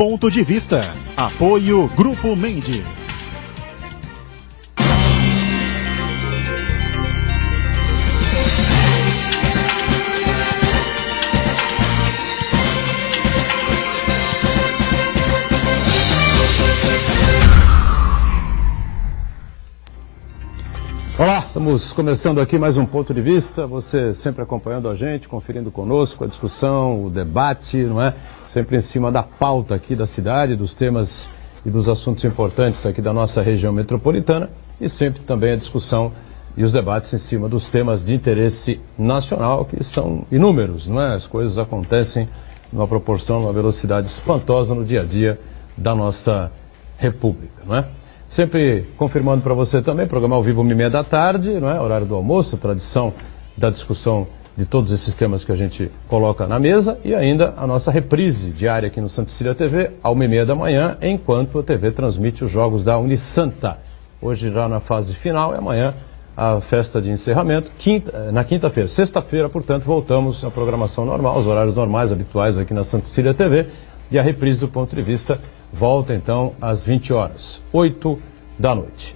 Ponto de Vista. Apoio Grupo Mendes. Olá, estamos começando aqui mais um Ponto de Vista, você sempre acompanhando a gente, conferindo conosco a discussão, o debate, não é? Sempre em cima da pauta aqui da cidade, dos temas e dos assuntos importantes aqui da nossa região metropolitana e sempre também a discussão e os debates em cima dos temas de interesse nacional, que são inúmeros, não é? As coisas acontecem numa proporção, numa velocidade espantosa no dia a dia da nossa república, não é? Sempre confirmando para você também, programa ao vivo 1h30 da tarde, não é? Horário do almoço, tradição da discussão de todos esses temas que a gente coloca na mesa e ainda a nossa reprise diária aqui no Santa Cecília TV, à 1h30 da manhã, enquanto a TV transmite os jogos da Unisanta. Hoje já na fase final e amanhã a festa de encerramento, na quinta-feira. Sexta-feira, portanto, voltamos à programação normal, os horários normais, habituais aqui na Santa Cecília TV e a reprise do Ponto de Vista volta então às 20 horas, 8 da noite.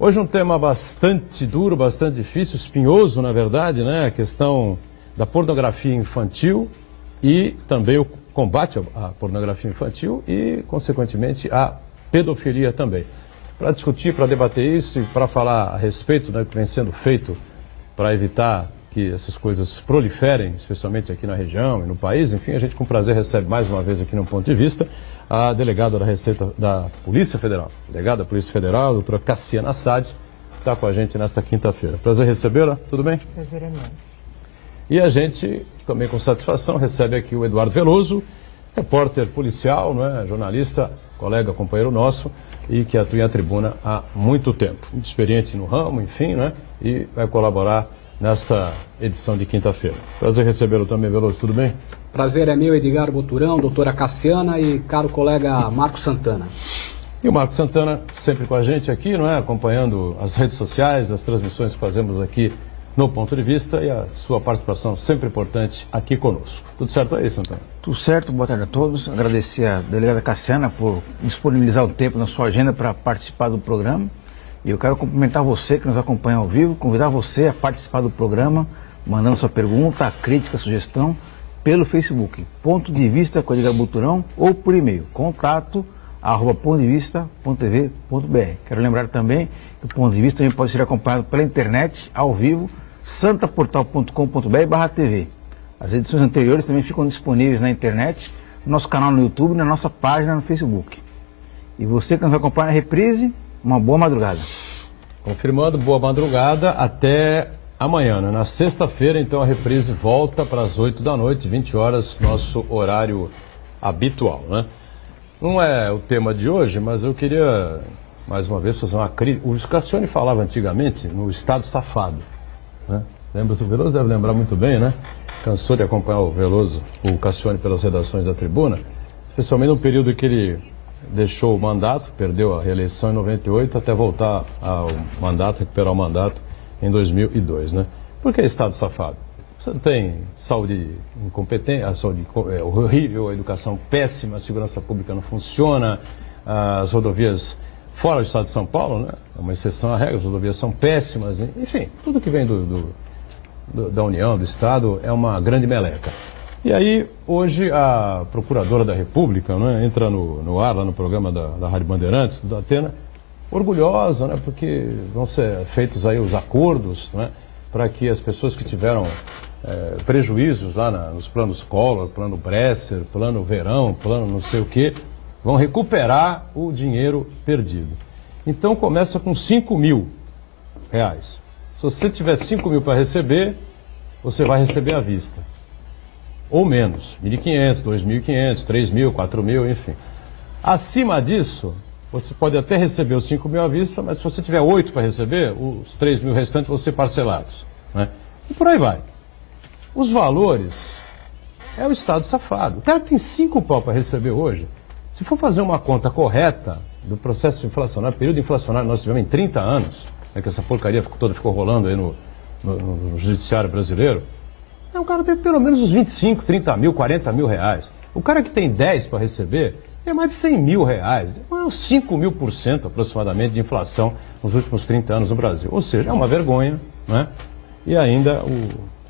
Hoje um tema bastante duro, bastante difícil, espinhoso na verdade, né? A questão da pornografia infantil e também o combate à pornografia infantil e, consequentemente, à pedofilia também. Para discutir, para debater isso e para falar a respeito do que vem sendo feito para evitar que essas coisas proliferem, especialmente aqui na região e no país, enfim, a gente com prazer recebe mais uma vez aqui no Ponto de Vista a delegada da Polícia Federal, delegada da Polícia Federal, a doutora Cassiana Assad, que está com a gente nesta quinta-feira. Prazer recebê-la, tudo bem? Prazer é meu. E a gente, também com satisfação, recebe aqui o Eduardo Veloso, repórter policial, não é? Jornalista, colega, companheiro nosso, e que atua em tribuna há muito tempo. Muito experiente no ramo, enfim, né? E vai colaborar nesta edição de quinta-feira. Prazer recebê-lo também, Veloso, tudo bem? Prazer é meu, Edgar Boturão, doutora Cassiana e caro colega Marco Santana. E o Marco Santana sempre com a gente aqui, não é? Acompanhando as redes sociais, as transmissões que fazemos aqui no Ponto de Vista e a sua participação sempre importante aqui conosco. Tudo certo aí, Santana? Tudo certo, boa tarde a todos. Agradecer a delegada Cassiana por disponibilizar o tempo na sua agenda para participar do programa. E eu quero cumprimentar você que nos acompanha ao vivo, convidar você a participar do programa, mandando sua pergunta, crítica, sugestão, pelo Facebook, Ponto de Vista com Edgar Boturão, ou por e-mail, contato@pontodevista.tv.br. Quero lembrar também que o Ponto de Vista também pode ser acompanhado pela internet, ao vivo, santaportal.com.br/tv. As edições anteriores também ficam disponíveis na internet, no nosso canal no YouTube e na nossa página no Facebook. E você que nos acompanha na reprise, uma boa madrugada. Confirmando, boa madrugada até amanhã, né? Na sexta-feira, então, a reprise volta para as 8 da noite, 20 horas, nosso horário habitual, né? Não é o tema de hoje, mas eu queria, mais uma vez, fazer uma crítica. O Cassione falava antigamente no Estado Safado, né? Lembra, o Veloso deve lembrar muito bem, né? Cansou de acompanhar o Veloso, o Cassione, pelas redações da tribuna, especialmente no período em que ele deixou o mandato, perdeu a reeleição em 98, até voltar ao mandato, recuperar o mandato em 2002, né? Por que Estado Safado? Você tem saúde incompetente, a saúde é horrível, a educação péssima, a segurança pública não funciona, as rodovias fora do Estado de São Paulo, né? É uma exceção à regra, as rodovias são péssimas, enfim, tudo que vem da União, do Estado, é uma grande meleca. E aí, hoje, a Procuradora da República, né, entra no ar, lá no programa da Rádio Bandeirantes, do Atena, orgulhosa, né, porque vão ser feitos aí os acordos, né, para que as pessoas que tiveram prejuízos lá nos planos Collor, plano Bresser, plano Verão, plano não sei o quê, vão recuperar o dinheiro perdido. Então, começa com R$5.000. Se você tiver 5 mil para receber, você vai receber à vista. Ou menos, 1.500, 2.500, 3.000, 4.000, enfim. Acima disso, você pode até receber os 5 mil à vista, mas se você tiver 8 para receber, os 3 mil restantes vão ser parcelados, né? E por aí vai. Os valores é o Estado safado. O cara tem 5 pau para receber hoje. Se for fazer uma conta correta do processo inflacionário, período inflacionário nós tivemos em 30 anos, né, que essa porcaria toda ficou rolando aí no judiciário brasileiro, o cara teve pelo menos uns 25, 30 mil, 40 mil reais. O cara que tem 10 para receber, é mais de 100 mil reais, uns 5.000% aproximadamente de inflação nos últimos 30 anos no Brasil. Ou seja, é uma vergonha, né? E ainda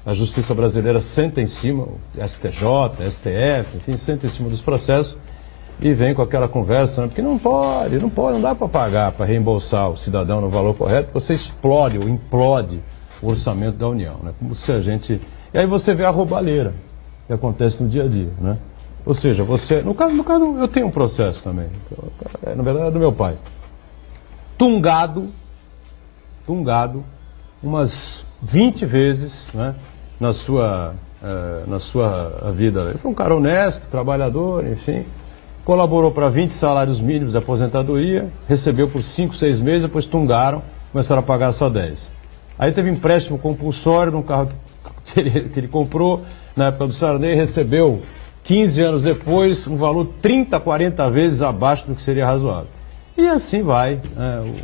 a justiça brasileira senta em cima, o STJ, STF, enfim, senta em cima dos processos e vem com aquela conversa, né? Porque não dá para pagar, para reembolsar o cidadão no valor correto, você explode ou implode o orçamento da União, né? Como se a gente... E aí você vê a roubalheira que acontece no dia a dia, né? Ou seja, você... No caso, eu tenho um processo também, na verdade é do meu pai. Tungado umas 20 vezes, né, na sua vida. Ele foi um cara honesto, trabalhador, enfim, colaborou para 20 salários mínimos de aposentadoria, recebeu por 5, 6 meses, depois tungaram, começaram a pagar só 10. Aí teve empréstimo compulsório num carro que ele comprou, na época do Sarney, recebeu 15 anos depois um valor 30, 40 vezes abaixo do que seria razoável. E assim vai, né,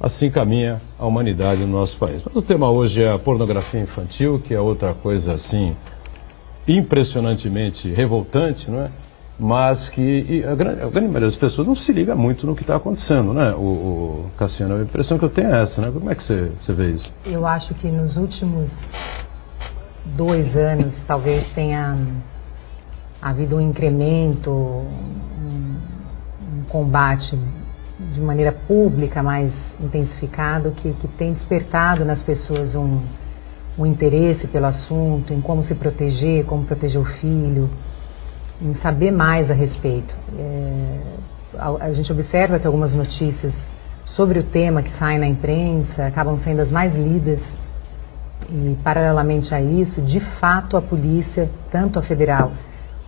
assim caminha a humanidade no nosso país. Mas o tema hoje é a pornografia infantil, que é outra coisa assim impressionantemente revoltante, não é? Mas que a grande maioria das pessoas não se liga muito no que está acontecendo, né? Cassiano, a impressão que eu tenho é essa, né? Como é que você vê isso? Eu acho que nos últimos 2 anos talvez tenha havido um incremento, um combate de maneira pública mais intensificado, que tem despertado nas pessoas um interesse pelo assunto, em como se proteger, como proteger o filho, em saber mais a respeito. A gente observa que algumas notícias sobre o tema que saem na imprensa acabam sendo as mais lidas e, paralelamente a isso, de fato, a polícia, tanto a federal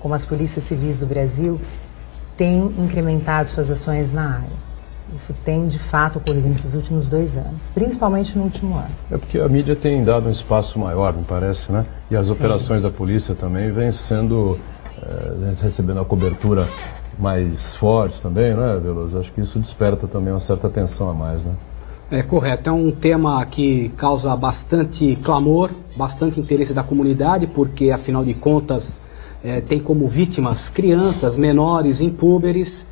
como as polícias civis do Brasil, tem incrementado suas ações na área. Isso tem, de fato, ocorrido nesses últimos 2 anos, principalmente no último ano. É porque a mídia tem dado um espaço maior, me parece, né? E as operações da polícia também vêm sendo, recebendo a cobertura mais forte também, né, Veloso? Acho que isso desperta também uma certa atenção a mais, né? É correto, é um tema que causa bastante clamor, bastante interesse da comunidade, porque, afinal de contas, tem como vítimas crianças, menores, impúberes,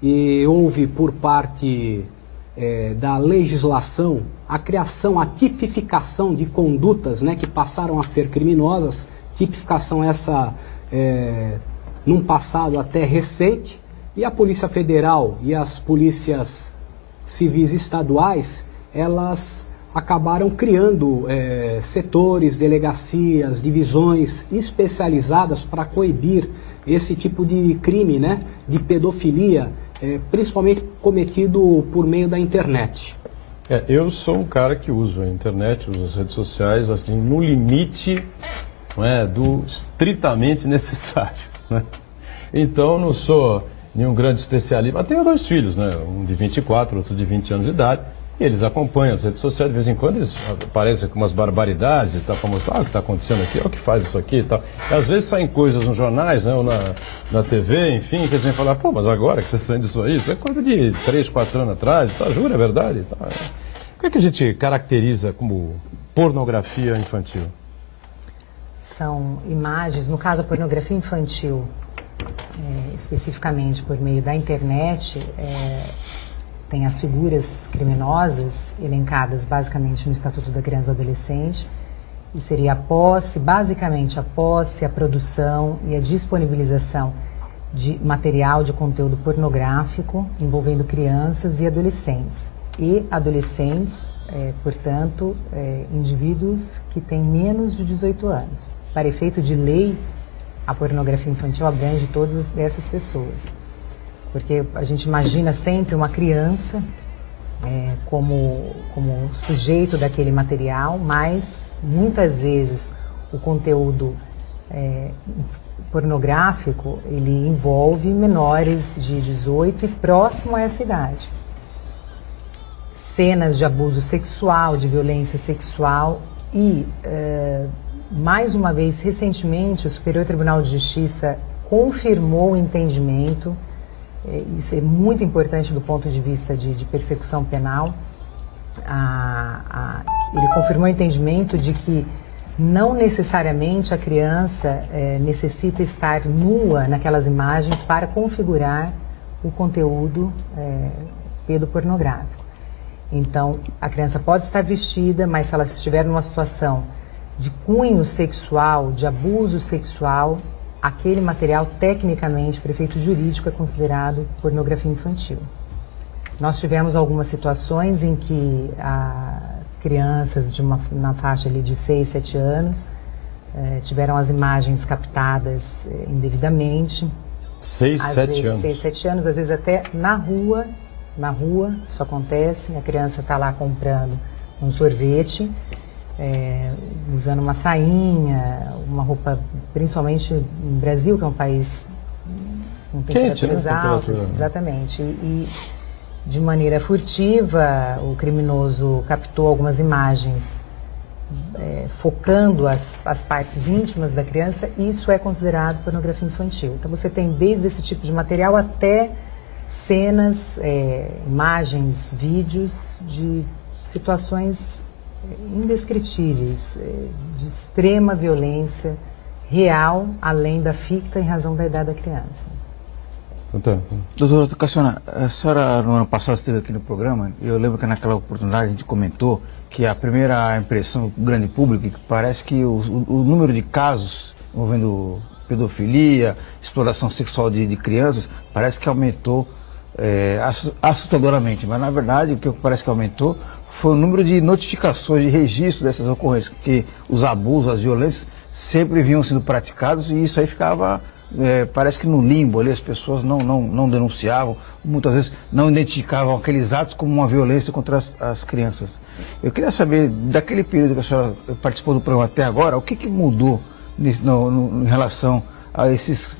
e houve por parte da legislação a criação, a tipificação de condutas, né, que passaram a ser criminosas, tipificação essa num passado até recente, e a Polícia Federal e as polícias civis estaduais, elas acabaram criando setores, delegacias, divisões especializadas para coibir esse tipo de crime, né, de pedofilia, principalmente cometido por meio da internet. Eu sou um cara que uso a internet, uso as redes sociais, assim, no limite, não é, do estritamente necessário, né? Então, não sou nenhum grande especialista, mas tenho 2 filhos, né? Um de 24, outro de 20 anos de idade, e eles acompanham as redes sociais, de vez em quando eles aparecem com umas barbaridades e tal, para mostrar o que está acontecendo aqui, olha o que faz isso aqui e tal. E às vezes saem coisas nos jornais, né, ou na TV, enfim, que eles vêm falar, pô, mas agora que está saindo isso aí, isso é coisa de 3, 4 anos atrás, tá, jura, é verdade? Tá. O que a gente caracteriza como pornografia infantil? São imagens, no caso a pornografia infantil, especificamente por meio da internet, tem as figuras criminosas elencadas basicamente no Estatuto da Criança e do Adolescente, e seria a posse, basicamente a posse, a produção e a disponibilização de material de conteúdo pornográfico envolvendo crianças e adolescentes. E adolescentes, portanto, indivíduos que têm menos de 18 anos. Para efeito de lei, a pornografia infantil abrange todas essas pessoas. Porque a gente imagina sempre uma criança como sujeito daquele material, mas muitas vezes o conteúdo pornográfico ele envolve menores de 18 e próximo a essa idade. Cenas de abuso sexual, de violência sexual e, mais uma vez, recentemente, o Superior Tribunal de Justiça confirmou o entendimento. Isso é muito importante do ponto de vista de persecução penal. Ele confirmou o entendimento de que Não necessariamente a criança necessita estar nua naquelas imagens para configurar o conteúdo pedopornográfico. Então, a criança pode estar vestida, mas se ela estiver numa situação de cunho sexual, de abuso sexual, aquele material, tecnicamente, para efeito jurídico, é considerado pornografia infantil. Nós tivemos algumas situações em que crianças na faixa ali de 6, 7 anos tiveram as imagens captadas indevidamente. 6, 7 anos? 6, 7 anos, às vezes até na rua, isso acontece, a criança está lá comprando um sorvete, usando uma sainha, uma roupa, principalmente no Brasil, que é um país com temperaturas altas, exatamente, e de maneira furtiva, o criminoso captou algumas imagens focando as partes íntimas da criança, e isso é considerado pornografia infantil. Então você tem desde esse tipo de material até cenas, imagens, vídeos de situações indescritíveis, de extrema violência real, além da ficta, em razão da idade da criança. Doutora Cassiana, a senhora no ano passado esteve aqui no programa, e eu lembro que naquela oportunidade a gente comentou que a primeira impressão do grande público, que parece que o número de casos envolvendo pedofilia, exploração sexual de crianças, parece que aumentou assustadoramente, mas na verdade o que parece que aumentou foi o número de notificações, de registro dessas ocorrências, porque os abusos, as violências sempre vinham sendo praticados e isso aí ficava, parece que no limbo ali, as pessoas não denunciavam, muitas vezes não identificavam aqueles atos como uma violência contra as crianças. Eu queria saber, daquele período que a senhora participou do programa até agora, o que mudou em relação a esses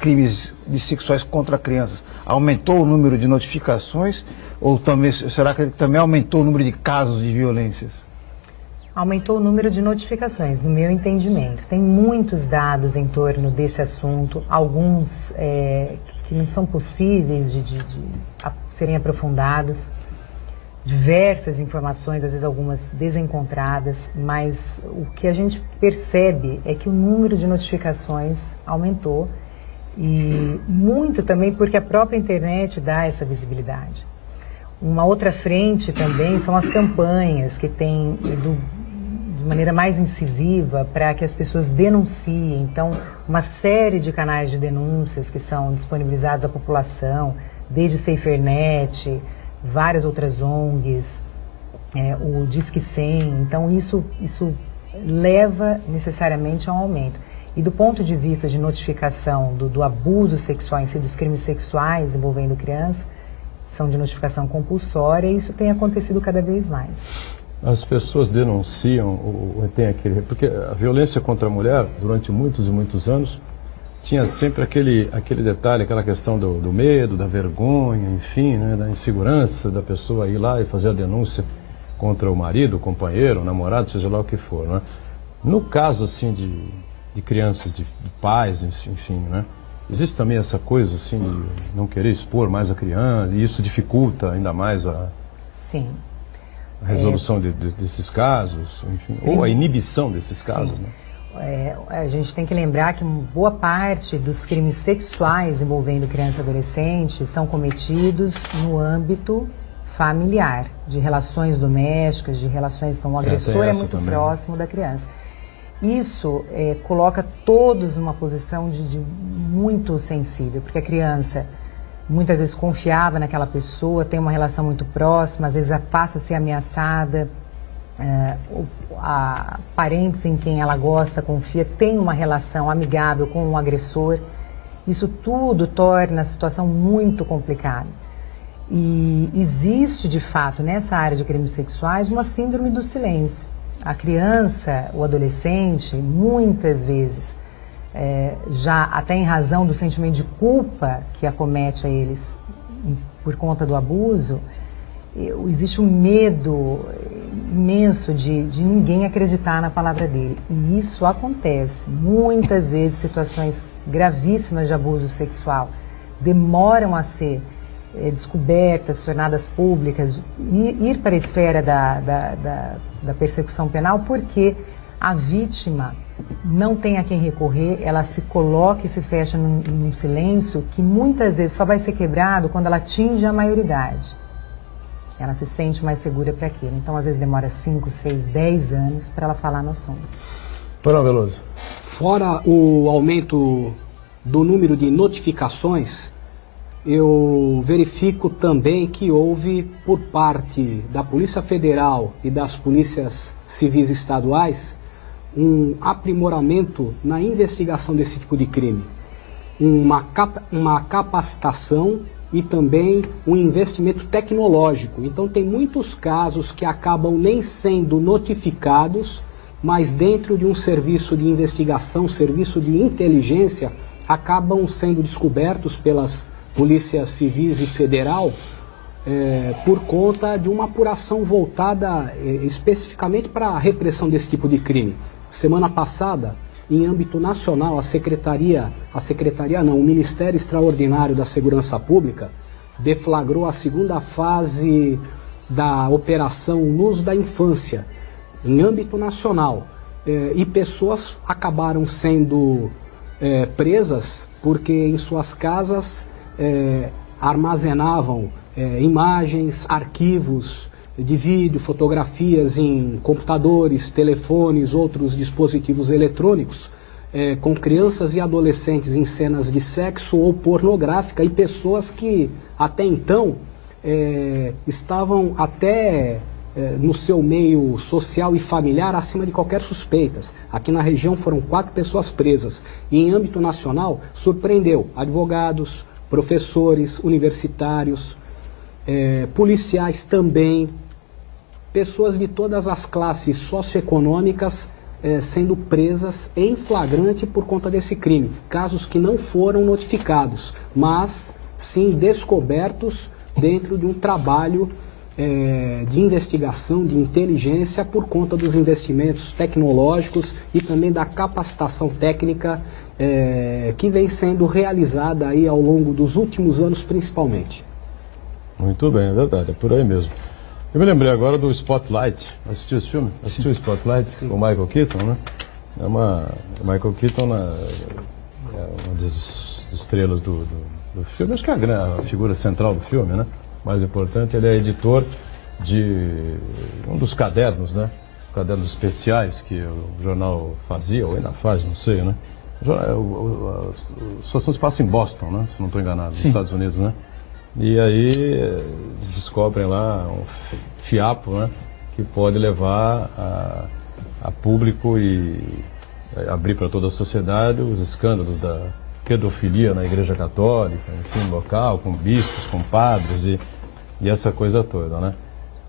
crimes sexuais contra crianças? Aumentou o número de notificações ou também, será que também aumentou o número de casos de violências? Aumentou o número de notificações, no meu entendimento. Tem muitos dados em torno desse assunto, alguns que não são possíveis de serem aprofundados, diversas informações, às vezes algumas desencontradas, mas o que a gente percebe é que o número de notificações aumentou, e muito também porque a própria internet dá essa visibilidade. Uma outra frente também são as campanhas que têm de maneira mais incisiva para que as pessoas denunciem. Então, uma série de canais de denúncias que são disponibilizados à população, desde SaferNet, várias outras ONGs, o Disque 100. Então, isso leva necessariamente a um aumento. E do ponto de vista de notificação do abuso sexual em si, dos crimes sexuais envolvendo criança, são de notificação compulsória, e isso tem acontecido cada vez mais. As pessoas denunciam, porque a violência contra a mulher, durante muitos e muitos anos, tinha sempre aquele detalhe, aquela questão do medo, da vergonha, enfim, né, da insegurança da pessoa ir lá e fazer a denúncia contra o marido, o companheiro, o namorado, seja lá o que for, né? No caso, assim, de crianças, de pais, enfim, né? Existe também essa coisa, assim, de não querer expor mais a criança, e isso dificulta ainda mais a resolução desses casos, enfim, ou a inibição desses casos, né? A gente tem que lembrar que boa parte dos crimes sexuais envolvendo criança e adolescente são cometidos no âmbito familiar, de relações domésticas, de relações... Então, o agressor é muito próximo da criança. Isso coloca todos numa posição de muito sensível, porque a criança muitas vezes confiava naquela pessoa, tem uma relação muito próxima, às vezes passa a ser ameaçada, parentes em quem ela gosta, confia, tem uma relação amigável com o agressor. Isso tudo torna a situação muito complicada. E existe, de fato, nessa área de crimes sexuais, uma síndrome do silêncio. A criança, o adolescente, muitas vezes, já até em razão do sentimento de culpa que acomete a eles por conta do abuso, existe um medo imenso de ninguém acreditar na palavra dele. E isso acontece. Muitas vezes, situações gravíssimas de abuso sexual demoram a ser descobertas, tornadas públicas, ir para a esfera da persecução penal, porque a vítima não tem a quem recorrer, ela se coloca e se fecha num silêncio que muitas vezes só vai ser quebrado quando ela atinge a maioridade. Ela se sente mais segura para aquilo. Então, às vezes, demora 5, 6, 10 anos para ela falar no assunto. Porão Veloso. Fora o aumento do número de notificações, eu verifico também que houve, por parte da Polícia Federal e das polícias civis estaduais, um aprimoramento na investigação desse tipo de crime, uma capacitação e também um investimento tecnológico. Então tem muitos casos que acabam nem sendo notificados, mas dentro de um serviço de investigação, serviço de inteligência, acabam sendo descobertos pelas polícias civis e federal por conta de uma apuração voltada especificamente para a repressão desse tipo de crime. Semana passada, em âmbito nacional, o Ministério Extraordinário da Segurança Pública deflagrou a segunda fase da Operação Luz da Infância, em âmbito nacional. E pessoas acabaram sendo presas porque em suas casas armazenavam imagens, arquivos de vídeo, fotografias em computadores, telefones, outros dispositivos eletrônicos, com crianças e adolescentes em cenas de sexo ou pornográfica, e pessoas que até então estavam até no seu meio social e familiar acima de qualquer suspeitas. Aqui na região foram 4 pessoas presas, e em âmbito nacional surpreendeu advogados, professores, universitários, policiais também, pessoas de todas as classes socioeconômicas sendo presas em flagrante por conta desse crime. Casos que não foram notificados, mas sim descobertos dentro de um trabalho de investigação, de inteligência, por conta dos investimentos tecnológicos e também da capacitação técnica que vem sendo realizada aí ao longo dos últimos anos, principalmente. Muito bem, é verdade, é por aí mesmo. Eu me lembrei agora do Spotlight. Assistiu esse filme? Assistiu o Spotlight? Sim. Com o Michael Keaton, né? O Michael Keaton é uma das estrelas do filme. Acho que é a figura central do filme, né? Mais importante, ele é editor de um dos cadernos, né? Cadernos especiais que o jornal fazia, ou ainda faz, não sei, né? As situações se passam em Boston, né? Se não estou enganado, nos Estados Unidos, né? E aí eles descobrem lá um fiapo, né, que pode levar a público e abrir para toda a sociedade os escândalos da pedofilia na Igreja Católica, enfim, local, com bispos, com padres e essa coisa toda, né?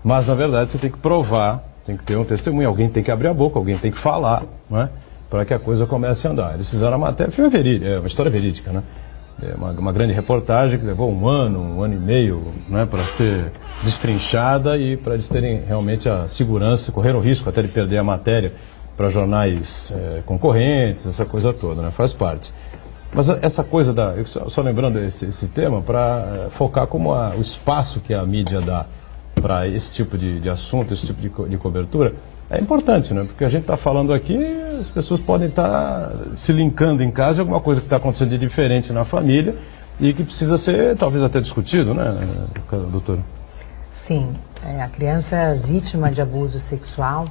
Mas, na verdade, você tem que provar, tem que ter um testemunho, alguém tem que abrir a boca, alguém tem que falar, né, para que a coisa comece a andar. Eles fizeram a matéria, o filme é verídico, é uma história verídica, né? É uma grande reportagem que levou um ano e meio, né, para ser destrinchada e para eles terem realmente a segurança, correram o risco até de perder a matéria para jornais concorrentes, essa coisa toda, né, faz parte. Mas essa coisa só lembrando esse tema, para focar como o espaço que a mídia dá para esse tipo de assunto, esse tipo de cobertura, é importante, né? Porque a gente está falando aqui, as pessoas podem estar se linkando em casa de alguma coisa que está acontecendo de diferente na família e que precisa ser, talvez, até discutido, né, doutora? Sim, a criança vítima de abuso sexual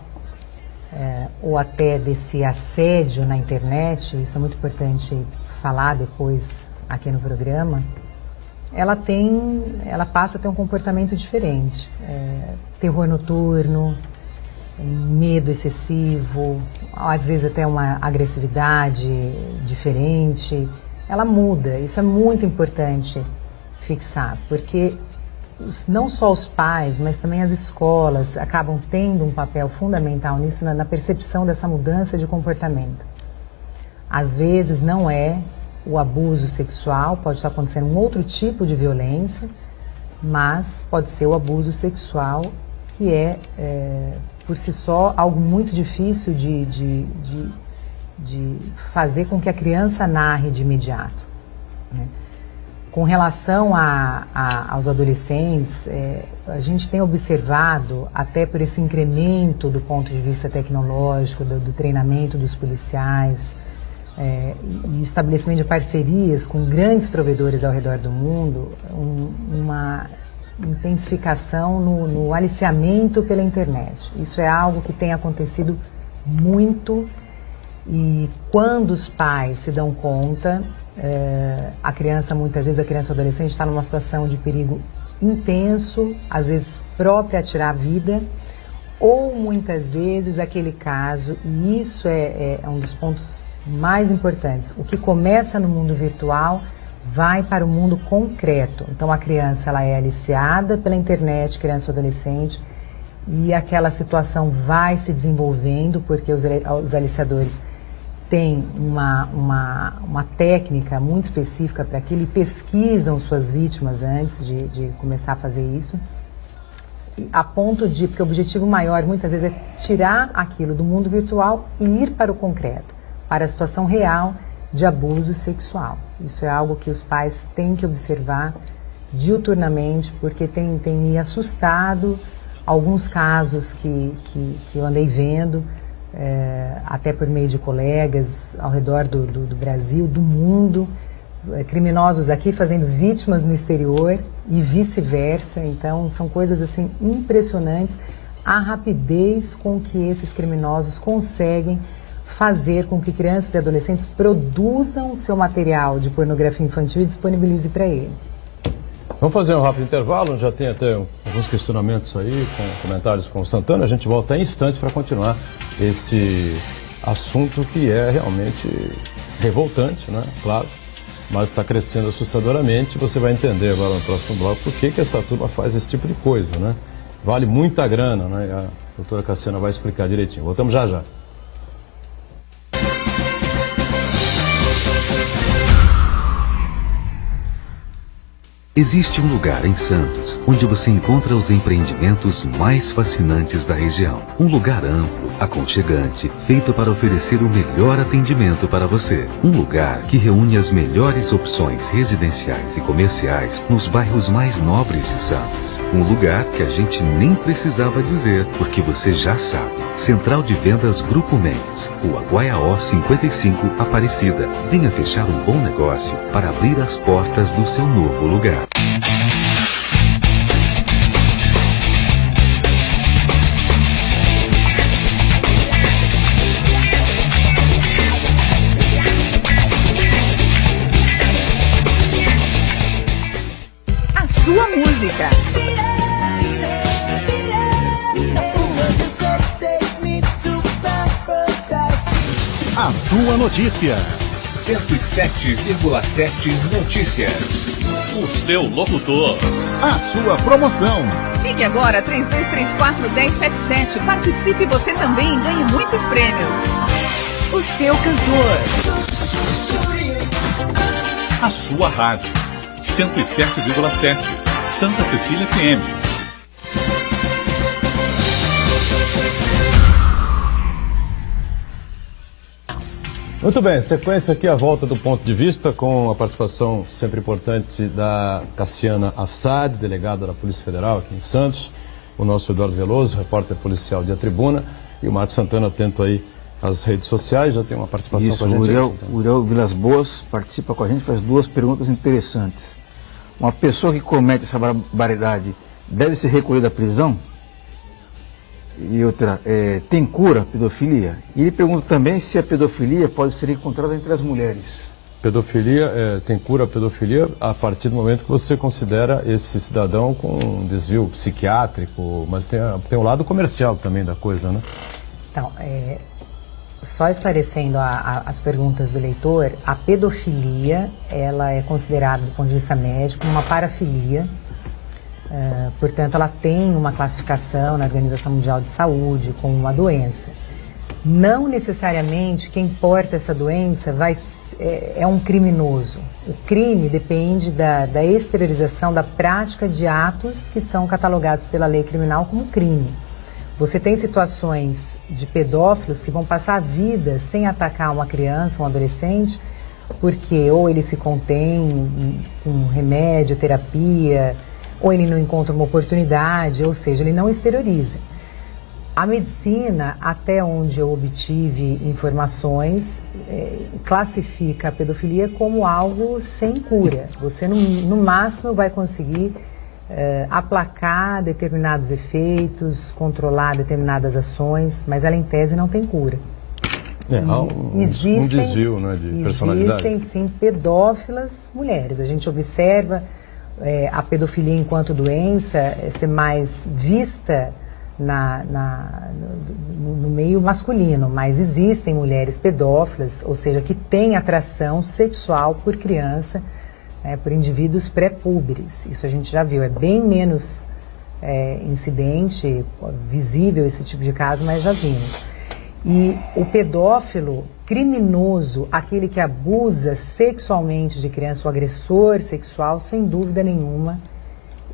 ou até desse assédio na internet, isso é muito importante falar depois aqui no programa, ela passa a ter um comportamento diferente, terror noturno, medo excessivo, às vezes até uma agressividade diferente, ela muda. Isso é muito importante fixar, porque não só os pais, mas também as escolas acabam tendo um papel fundamental nisso, na percepção dessa mudança de comportamento. Às vezes não é o abuso sexual, pode estar acontecendo um outro tipo de violência, mas pode ser o abuso sexual, que por si só, algo muito difícil de fazer com que a criança narre de imediato, né? Com relação aos adolescentes, a gente tem observado, até por esse incremento do ponto de vista tecnológico, do treinamento dos policiais, e o estabelecimento de parcerias com grandes provedores ao redor do mundo, uma intensificação no aliciamento pela internet. Isso é algo que tem acontecido muito, e quando os pais se dão conta, muitas vezes a criança ou adolescente está numa situação de perigo intenso, às vezes própria a tirar a vida, ou muitas vezes aquele caso, e isso é um dos pontos mais importantes, o que começa no mundo virtual vai para o mundo concreto. Então a criança ela é aliciada pela internet, criança ou adolescente, e aquela situação vai se desenvolvendo porque os aliciadores têm uma técnica muito específica para aquilo e pesquisam suas vítimas antes de começar a fazer isso, a ponto de, porque o objetivo maior muitas vezes é tirar aquilo do mundo virtual e ir para o concreto, para a situação real de abuso sexual. Isso é algo que os pais têm que observar diuturnamente, porque tem me assustado alguns casos que eu andei vendo, até por meio de colegas ao redor do Brasil, do mundo, criminosos aqui fazendo vítimas no exterior e vice-versa. Então, são coisas assim impressionantes, a rapidez com que esses criminosos conseguem fazer com que crianças e adolescentes produzam seu material de pornografia infantil e disponibilize para ele. Vamos fazer um rápido intervalo, já tem até alguns questionamentos aí, com comentários com o Santana. A gente volta em instantes para continuar esse assunto que é realmente revoltante, né? Claro, mas está crescendo assustadoramente. Você vai entender agora no próximo bloco por que essa turma faz esse tipo de coisa, né? Vale muita grana, né? E a doutora Cassiana vai explicar direitinho. Voltamos já já. Existe um lugar em Santos onde você encontra os empreendimentos mais fascinantes da região. Um lugar amplo, aconchegante, feito para oferecer o melhor atendimento para você. Um lugar que reúne as melhores opções residenciais e comerciais nos bairros mais nobres de Santos. Um lugar que a gente nem precisava dizer, porque você já sabe. Central de Vendas Grupo Mendes, Rua Guaiaó 55, Aparecida. Venha fechar um bom negócio para abrir as portas do seu novo lugar. A sua música. A sua notícia. 107,7 Notícias. O seu locutor. A sua promoção. Ligue agora 3234-1077. Participe você também e ganhe muitos prêmios. O seu cantor. A sua rádio. 107,7 Santa Cecília FM. Muito bem, sequência aqui, a volta do ponto de vista, com a participação sempre importante da Cassiana Assad, delegada da Polícia Federal aqui em Santos, o nosso Eduardo Veloso, repórter policial de A Tribuna, e o Marcos Santana, atento aí às redes sociais, já tem uma participação com a gente. O Uriel Vilas Boas participa com a gente, faz duas perguntas interessantes. Uma pessoa que comete essa barbaridade deve ser recolhida à prisão? E outra, tem cura a pedofilia? E ele pergunta também se a pedofilia pode ser encontrada entre as mulheres. Pedofilia, tem cura a pedofilia a partir do momento que você considera esse cidadão com um desvio psiquiátrico, mas tem o lado comercial também da coisa, né? Então, só esclarecendo as perguntas do leitor, a pedofilia, ela é considerada do ponto de vista médico uma parafilia. Portanto, ela tem uma classificação na Organização Mundial de Saúde como uma doença. Não necessariamente quem porta essa doença é um criminoso. O crime depende da exteriorização da prática de atos que são catalogados pela lei criminal como crime. Você tem situações de pedófilos que vão passar a vida sem atacar uma criança, um adolescente, porque ou ele se contém com remédio, terapia, ou ele não encontra uma oportunidade, ou seja, ele não exterioriza. A medicina, até onde eu obtive informações, classifica a pedofilia como algo sem cura. Você, no máximo, vai conseguir aplacar determinados efeitos, controlar determinadas ações, mas ela, em tese, não tem cura. Há um desvio, né, de personalidade. Existem, sim, pedófilas mulheres. A gente observa a pedofilia enquanto doença ser mais vista no meio masculino, mas existem mulheres pedófilas, ou seja, que têm atração sexual por criança, por indivíduos pré-púberes. Isso a gente já viu, é bem menos incidente, visível esse tipo de caso, mas já vimos. E o pedófilo criminoso, aquele que abusa sexualmente de criança, o agressor sexual, sem dúvida nenhuma,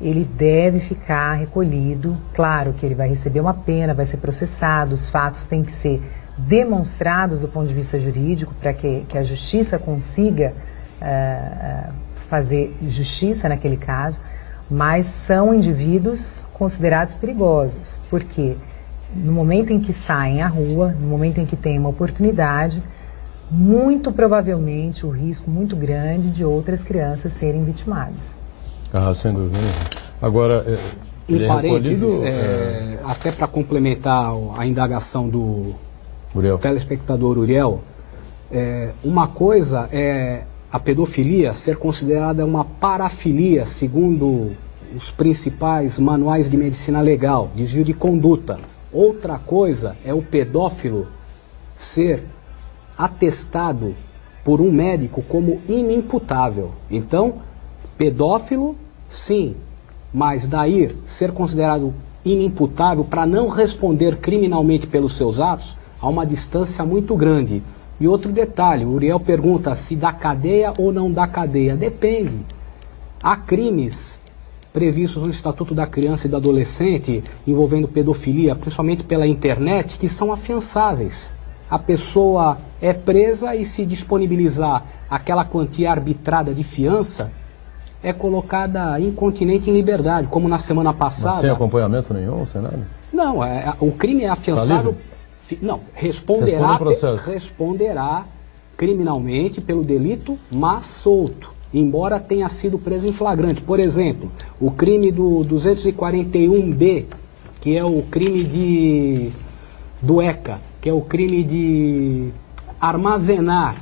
ele deve ficar recolhido. Claro que ele vai receber uma pena, vai ser processado, os fatos têm que ser demonstrados do ponto de vista jurídico para que a justiça consiga fazer justiça naquele caso, mas são indivíduos considerados perigosos, porque no momento em que saem à rua, no momento em que tem uma oportunidade, muito provavelmente o risco muito grande de outras crianças serem vitimadas. Sem dúvida. Agora, em parênteses, até para complementar a indagação do telespectador Uriel, uma coisa é a pedofilia ser considerada uma parafilia, segundo os principais manuais de medicina legal, desvio de conduta. Outra coisa é o pedófilo ser atestado por um médico como inimputável. Então, pedófilo, sim, mas daí ser considerado inimputável para não responder criminalmente pelos seus atos, há uma distância muito grande. E outro detalhe, o Uriel pergunta se dá cadeia ou não dá cadeia. Depende. Há crimes previstos no Estatuto da Criança e do Adolescente envolvendo pedofilia, principalmente pela internet, que são afiançáveis. A pessoa é presa e, se disponibilizar aquela quantia arbitrada de fiança, é colocada incontinente em liberdade, como na semana passada. Mas sem acompanhamento nenhum, sem nada? Não, o crime é afiançável. Não, responderá criminalmente pelo delito, mas solto, embora tenha sido preso em flagrante. Por exemplo, o crime do 241B, que é o crime do ECA, que é o crime de armazenar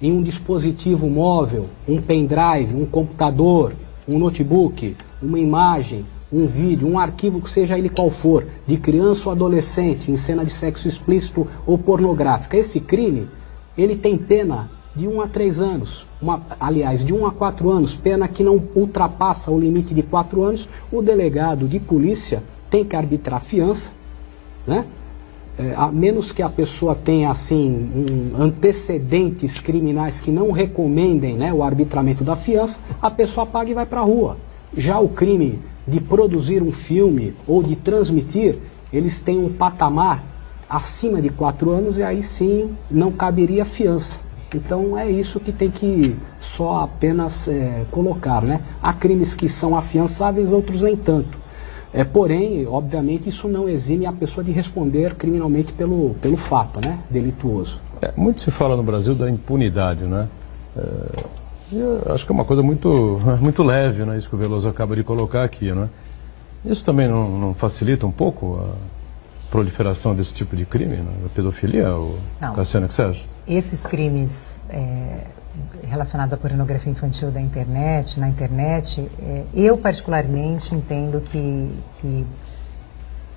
em um dispositivo móvel, um pendrive, um computador, um notebook, uma imagem, um vídeo, um arquivo que seja ele qual for, de criança ou adolescente em cena de sexo explícito ou pornográfica. Esse crime, ele tem pena de 1 a 3 anos, aliás, de 1 a 4 anos, pena que não ultrapassa o limite de 4 anos. O delegado de polícia tem que arbitrar fiança, né? A menos que a pessoa tenha, assim, antecedentes criminais que não recomendem, né, o arbitramento da fiança, a pessoa paga e vai para a rua. Já o crime de produzir um filme ou de transmitir, eles têm um patamar acima de 4 anos e aí sim não caberia fiança. Então é isso que tem que só apenas colocar, né? Há crimes que são afiançáveis, outros nem tanto. Porém, obviamente, isso não exime a pessoa de responder criminalmente pelo fato, né, delituoso. Muito se fala no Brasil da impunidade, né? Eu acho que é uma coisa muito leve, né, isso que o Veloso acaba de colocar aqui, né? Isso também não facilita um pouco a proliferação desse tipo de crime, né? A pedofilia, Cassiana, o que você acha? Esses crimes relacionados à pornografia infantil na internet, eu particularmente entendo que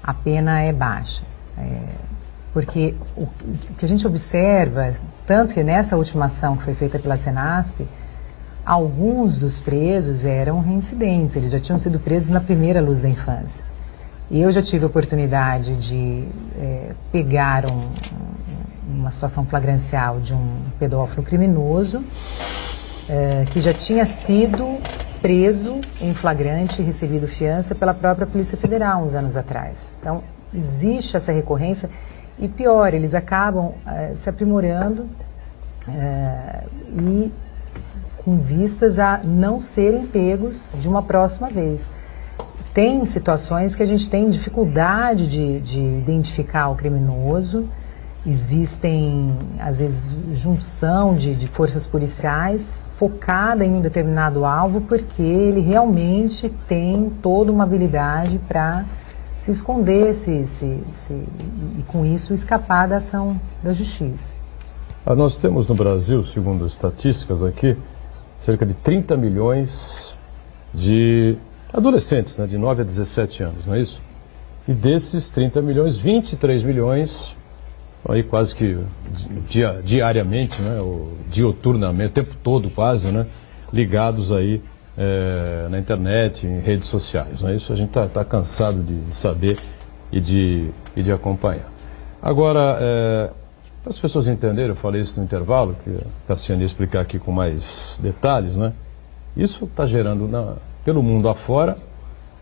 a pena é baixa. Porque o que a gente observa, tanto que nessa última ação que foi feita pela Senasp, alguns dos presos eram reincidentes, eles já tinham sido presos na primeira luz da infância. E eu já tive a oportunidade de pegar uma situação flagrancial de um pedófilo criminoso que já tinha sido preso em flagrante e recebido fiança pela própria Polícia Federal uns anos atrás. Então, existe essa recorrência e pior, eles acabam se aprimorando e com vistas a não serem pegos de uma próxima vez. Tem situações que a gente tem dificuldade de identificar o criminoso, existem, às vezes, junção de forças policiais focada em um determinado alvo porque ele realmente tem toda uma habilidade para se esconder e com isso escapar da ação da justiça. Nós temos no Brasil, segundo as estatísticas aqui, cerca de 30 milhões de adolescentes, né, de 9 a 17 anos, não é isso? E desses 30 milhões, 23 milhões, aí quase que diariamente, né, ou dioturnamente, o tempo todo quase, né, ligados aí na internet, em redes sociais, não é isso? A gente está cansado de saber e de acompanhar. Agora, para as pessoas entenderem, eu falei isso no intervalo, que a Cassiane ia explicar aqui com mais detalhes, né? Isso está gerando, pelo mundo afora,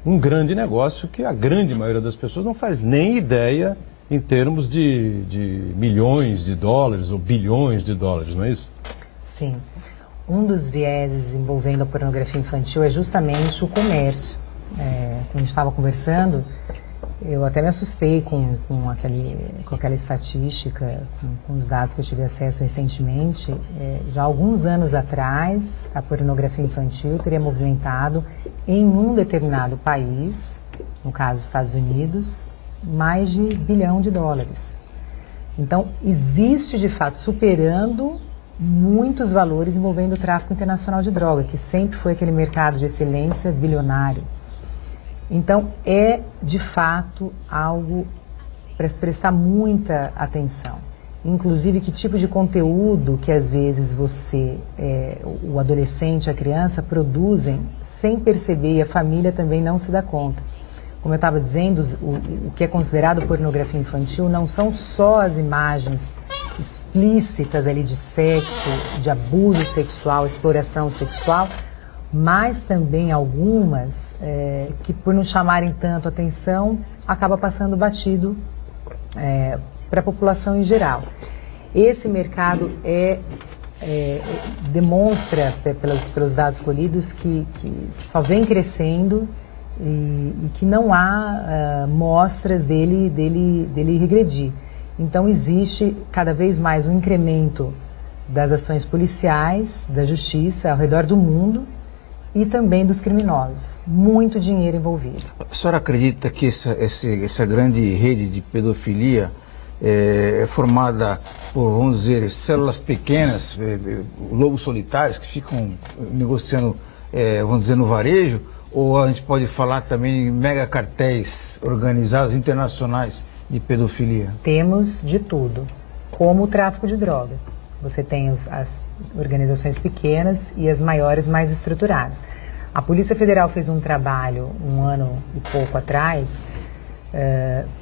um grande negócio que a grande maioria das pessoas não faz nem ideia em termos de milhões de dólares ou bilhões de dólares, não é isso? Sim. Um dos vieses envolvendo a pornografia infantil é justamente o comércio. Quando a gente estava conversando, eu até me assustei com aquela estatística, com os dados que eu tive acesso recentemente. Já há alguns anos atrás, a pornografia infantil teria movimentado em um determinado país, no caso Estados Unidos, mais de $1 bilhão. Então, existe de fato, superando muitos valores envolvendo o tráfico internacional de droga, que sempre foi aquele mercado de excelência bilionário. Então, é de fato algo para se prestar muita atenção. Inclusive, que tipo de conteúdo que às vezes o adolescente, a criança, produzem sem perceber e a família também não se dá conta. Como eu estava dizendo, o que é considerado pornografia infantil não são só as imagens explícitas ali de sexo, de abuso sexual, exploração sexual, mas também algumas que, por não chamarem tanto atenção, acaba passando batido para a população em geral. Esse mercado demonstra, pelos dados colhidos, que só vem crescendo e que não há mostras dele regredir. Então, existe cada vez mais um incremento das ações policiais, da justiça ao redor do mundo e também dos criminosos. Muito dinheiro envolvido. A senhora acredita que essa grande rede de pedofilia é formada por, vamos dizer, células pequenas, lobos solitários que ficam negociando, vamos dizer, no varejo? Ou a gente pode falar também em mega cartéis organizados internacionais de pedofilia? Temos de tudo, como o tráfico de droga. Você tem as organizações pequenas e as maiores mais estruturadas. A Polícia Federal fez um trabalho, um ano e pouco atrás,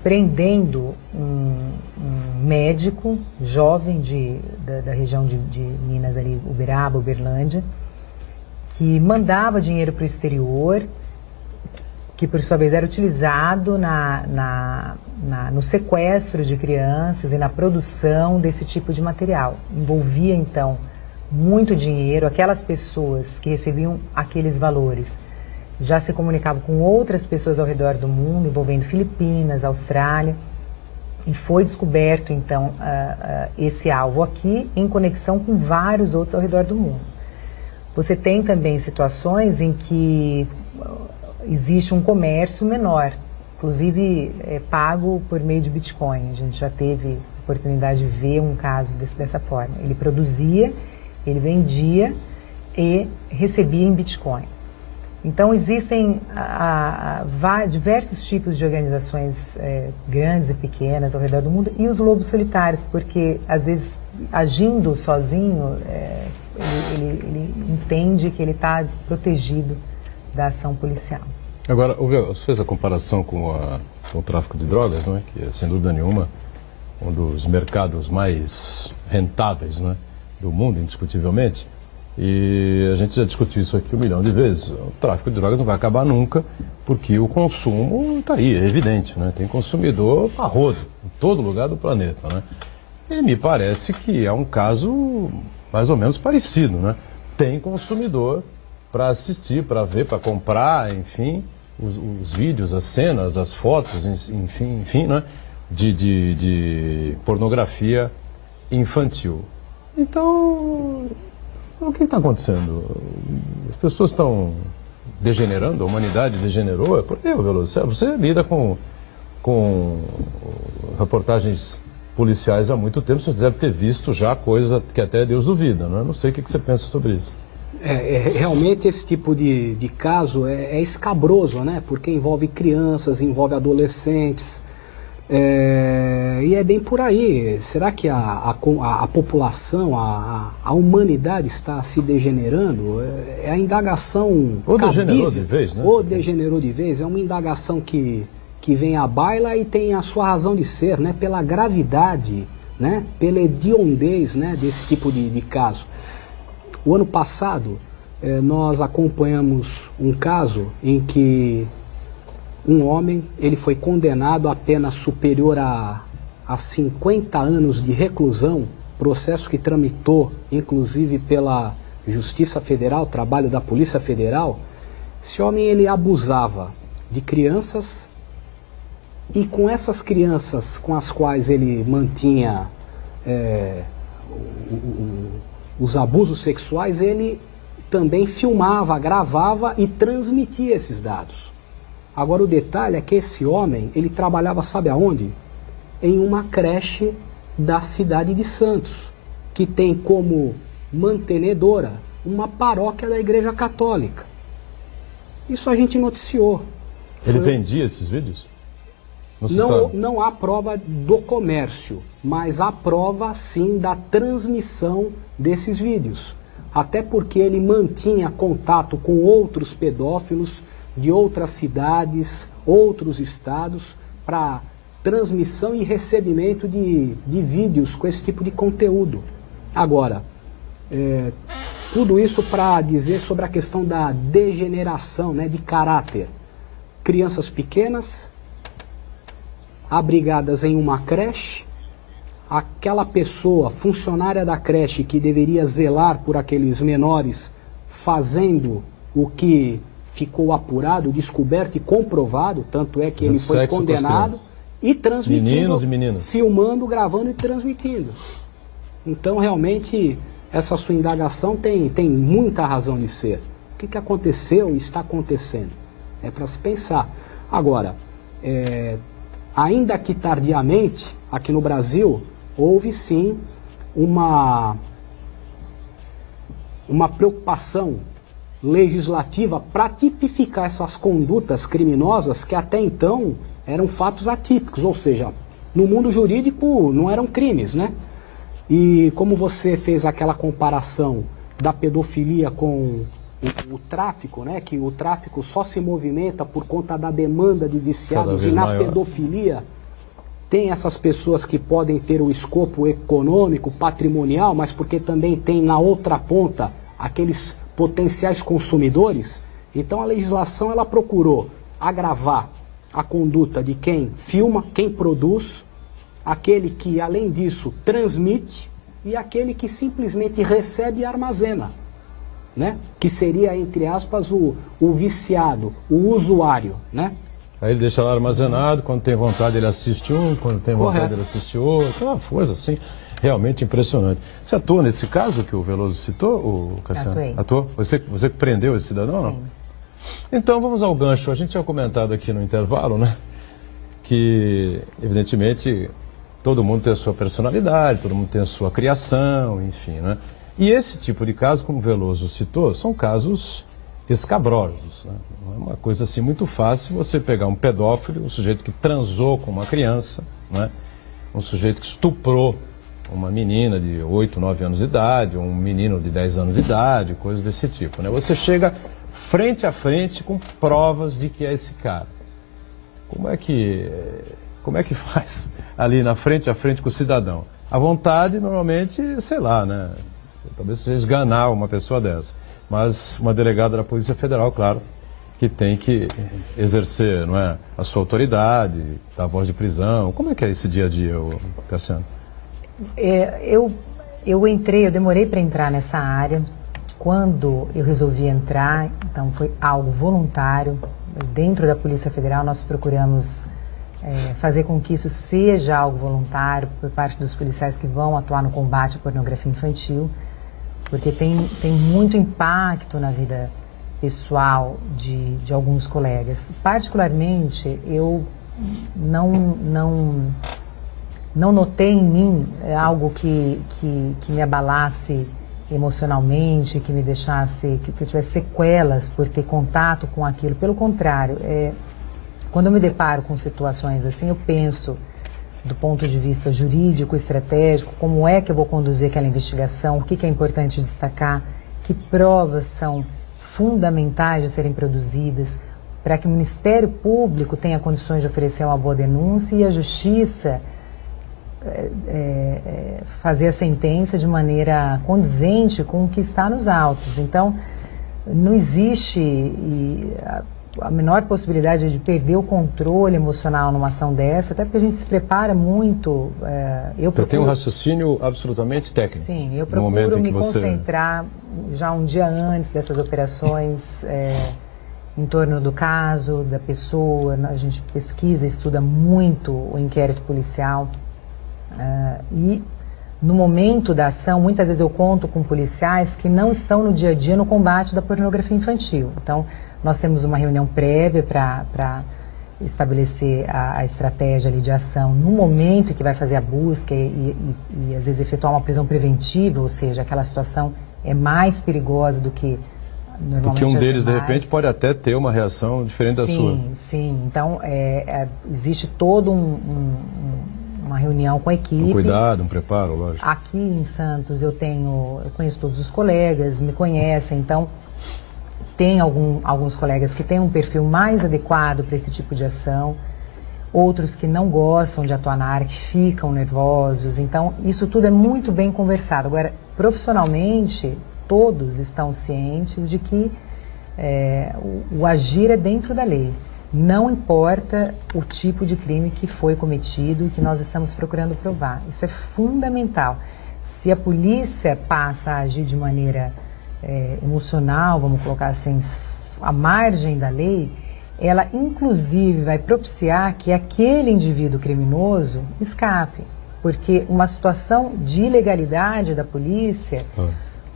prendendo um médico jovem da região de Minas, ali, Uberaba, Uberlândia, que mandava dinheiro para o exterior, que por sua vez era utilizado no sequestro de crianças e na produção desse tipo de material. Envolvia, então, muito dinheiro. Aquelas pessoas que recebiam aqueles valores já se comunicavam com outras pessoas ao redor do mundo, envolvendo Filipinas, Austrália, e foi descoberto, então, esse alvo aqui em conexão com vários outros ao redor do mundo. Você tem também situações em que existe um comércio menor, inclusive pago por meio de Bitcoin. A gente já teve oportunidade de ver um caso dessa forma. Ele produzia, ele vendia e recebia em Bitcoin. Então, existem diversos tipos de organizações grandes e pequenas ao redor do mundo e os lobos solitários, porque, às vezes, agindo sozinho, ele entende que ele está protegido da ação policial. Agora, você fez a comparação com o tráfico de drogas, não é? Que é, sem dúvida nenhuma, um dos mercados mais rentáveis, não é? Do mundo, indiscutivelmente. E a gente já discutiu isso aqui 1 milhão de vezes. O tráfico de drogas não vai acabar nunca, porque o consumo está aí, é evidente, né? Tem consumidor a rodo, em todo lugar do planeta, né? E me parece que é um caso mais ou menos parecido, né? Tem consumidor para assistir, para ver, para comprar, enfim, os vídeos, as cenas, as fotos, enfim, né? De pornografia infantil. Então, o que está acontecendo? As pessoas estão degenerando, a humanidade degenerou? Por que, Veloso? Você lida com reportagens policiais há muito tempo, você deve ter visto já coisa que até Deus duvida, né? Não sei o que você pensa sobre isso. Realmente esse tipo de caso é escabroso, né? Porque envolve crianças, envolve adolescentes, e é bem por aí. Será que a população, a humanidade está se degenerando? É a indagação Ou cabível, degenerou de vez, né? Ou degenerou de vez, é uma indagação que vem à baila e tem a sua razão de ser, né? Pela gravidade, né? Pela hediondez, né? Desse tipo de caso. O ano passado, nós acompanhamos um caso em que um homem ele foi condenado a pena superior a 50 anos de reclusão, processo que tramitou, inclusive, pela Justiça Federal, trabalho da Polícia Federal. Esse homem ele abusava de crianças e com essas crianças com as quais ele mantinha os abusos sexuais, ele também filmava, gravava e transmitia esses dados. Agora o detalhe é que esse homem, ele trabalhava, sabe aonde? Em uma creche da cidade de Santos, que tem como mantenedora uma paróquia da Igreja Católica. Isso a gente noticiou. Ele vendia esses vídeos? Não há prova do comércio, mas há prova sim da transmissão desses vídeos. Até porque ele mantinha contato com outros pedófilos de outras cidades, outros estados, para transmissão e recebimento de vídeos com esse tipo de conteúdo. Agora, tudo isso para dizer sobre a questão da degeneração, né, de caráter. Crianças pequenas, abrigadas em uma creche, aquela pessoa, funcionária da creche que deveria zelar por aqueles menores, fazendo o que ficou apurado, descoberto e comprovado, tanto é que ele foi condenado e transmitindo, meninos e meninas, filmando, gravando e transmitindo. Então, realmente, essa sua indagação tem muita razão de ser. O que aconteceu e está acontecendo? É para se pensar. Agora, ainda que tardiamente, aqui no Brasil, houve sim uma preocupação legislativa para tipificar essas condutas criminosas que até então eram fatos atípicos, ou seja, no mundo jurídico não eram crimes, né? E como você fez aquela comparação da pedofilia com o tráfico, né? Que o tráfico só se movimenta por conta da demanda de viciados e na pedofilia tem essas pessoas que podem ter o escopo econômico, patrimonial, mas porque também tem na outra ponta aqueles potenciais consumidores. Então a legislação ela procurou agravar a conduta de quem filma, quem produz, aquele que além disso transmite e aquele que simplesmente recebe e armazena, né? Que seria, entre aspas, o viciado, o usuário, né? Aí ele deixa lá armazenado, quando tem vontade ele assiste um, quando tem vontade ele assiste outro, é uma coisa assim, realmente impressionante. Você atuou nesse caso que o Veloso citou, Cassiano? Atuei. Atuou? Você que prendeu esse cidadão, não? Sim. Então vamos ao gancho. A gente tinha comentado aqui no intervalo, né? Que, evidentemente, todo mundo tem a sua personalidade, todo mundo tem a sua criação, enfim, né? E esse tipo de caso, como o Veloso citou, são casos escabrosos, né? Não é uma coisa assim muito fácil você pegar um pedófilo, um sujeito que transou com uma criança, né? Um sujeito que estuprou uma menina de 8, 9 anos de idade, um menino de 10 anos de idade, coisas desse tipo, né? Você chega frente a frente com provas de que é esse cara. Como é que faz ali na frente a frente com o cidadão? A vontade, normalmente, sei lá, né? Talvez seja esganar uma pessoa dessa. Mas uma delegada da Polícia Federal, claro, que tem que exercer, não é, a sua autoridade, dar voz de prisão. Como é que é esse dia a dia, Cassiano? Eu demorei para entrar nessa área. Quando eu resolvi entrar, então foi algo voluntário. Dentro da Polícia Federal, nós procuramos fazer com que isso seja algo voluntário por parte dos policiais que vão atuar no combate à pornografia infantil, porque tem muito impacto na vida pessoal de alguns colegas. Particularmente, eu não notei em mim algo que me abalasse emocionalmente, que me deixasse, que eu tivesse sequelas por ter contato com aquilo. Pelo contrário, quando eu me deparo com situações assim, eu penso do ponto de vista jurídico, estratégico, como é que eu vou conduzir aquela investigação, o que é importante destacar, que provas são fundamentais de serem produzidas, para que o Ministério Público tenha condições de oferecer uma boa denúncia e a Justiça fazer a sentença de maneira condizente com o que está nos autos. Então, não existe a menor possibilidade de perder o controle emocional numa ação dessa, até porque a gente se prepara muito. Eu tenho um raciocínio absolutamente técnico. Sim, eu procuro me concentrar já um dia antes dessas operações, em torno do caso, da pessoa. A gente pesquisa, estuda muito o inquérito policial. E no momento da ação, muitas vezes eu conto com policiais que não estão no dia a dia no combate da pornografia infantil. Então, nós temos uma reunião prévia para estabelecer a estratégia ali de ação no momento que vai fazer a busca e às vezes efetuar uma prisão preventiva, ou seja, aquela situação é mais perigosa do que normalmente. Porque um deles, de repente, pode até ter uma reação diferente da sua. Sim. Então, existe todo uma reunião com a equipe. Um cuidado, um preparo, lógico. Aqui em Santos eu conheço todos os colegas, me conhecem, então tem alguns colegas que têm um perfil mais adequado para esse tipo de ação, outros que não gostam de atuar na área, que ficam nervosos. Então, isso tudo é muito bem conversado. Agora, profissionalmente, todos estão cientes de que o agir é dentro da lei. Não importa o tipo de crime que foi cometido e que nós estamos procurando provar. Isso é fundamental. Se a polícia passa a agir de maneira emocional, vamos colocar assim, à margem da lei, ela inclusive vai propiciar que aquele indivíduo criminoso escape. Porque uma situação de ilegalidade da polícia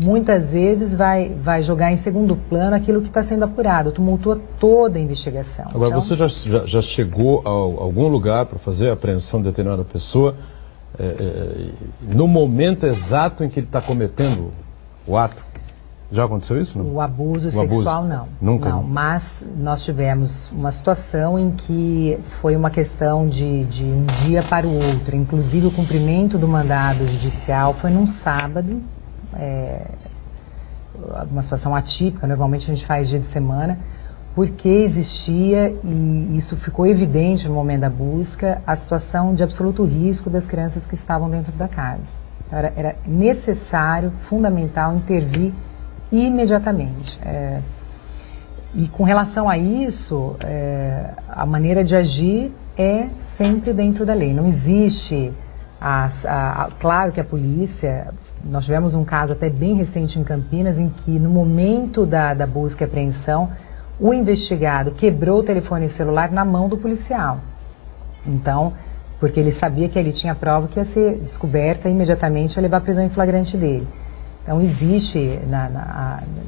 muitas vezes vai jogar em segundo plano aquilo que está sendo apurado, tumultua toda a investigação. Agora, então, você já chegou a algum lugar para fazer a apreensão de determinada pessoa no momento exato em que ele está cometendo o ato? Já aconteceu isso? Não? O abuso sexual, não. Nunca? Não, mas nós tivemos uma situação em que foi uma questão de um dia para o outro. Inclusive, o cumprimento do mandado judicial foi num sábado, uma situação atípica, normalmente a gente faz dia de semana, porque existia, e isso ficou evidente no momento da busca, a situação de absoluto risco das crianças que estavam dentro da casa. Então, era necessário, fundamental, intervir imediatamente. E com relação a isso, a maneira de agir é sempre dentro da lei. Não existe, claro que a polícia, nós tivemos um caso até bem recente em Campinas, em que no momento da busca e apreensão, o investigado quebrou o telefone celular na mão do policial. Então, porque ele sabia que ali tinha prova que ia ser descoberta e imediatamente ia levar à prisão em flagrante dele. Então, existe,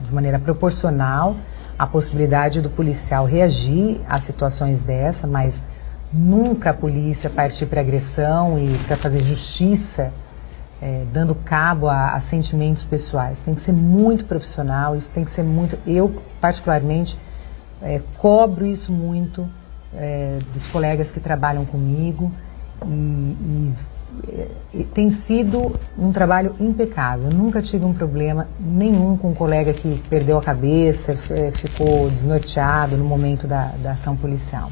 de maneira proporcional, a possibilidade do policial reagir a situações dessa, mas nunca a polícia partir para agressão e para fazer justiça, dando cabo a sentimentos pessoais. Tem que ser muito profissional, isso tem que ser muito... Eu, particularmente, cobro isso muito dos colegas que trabalham comigo e tem sido um trabalho impecável. Eu nunca tive um problema nenhum com um colega que perdeu a cabeça, ficou desnorteado no momento da ação policial.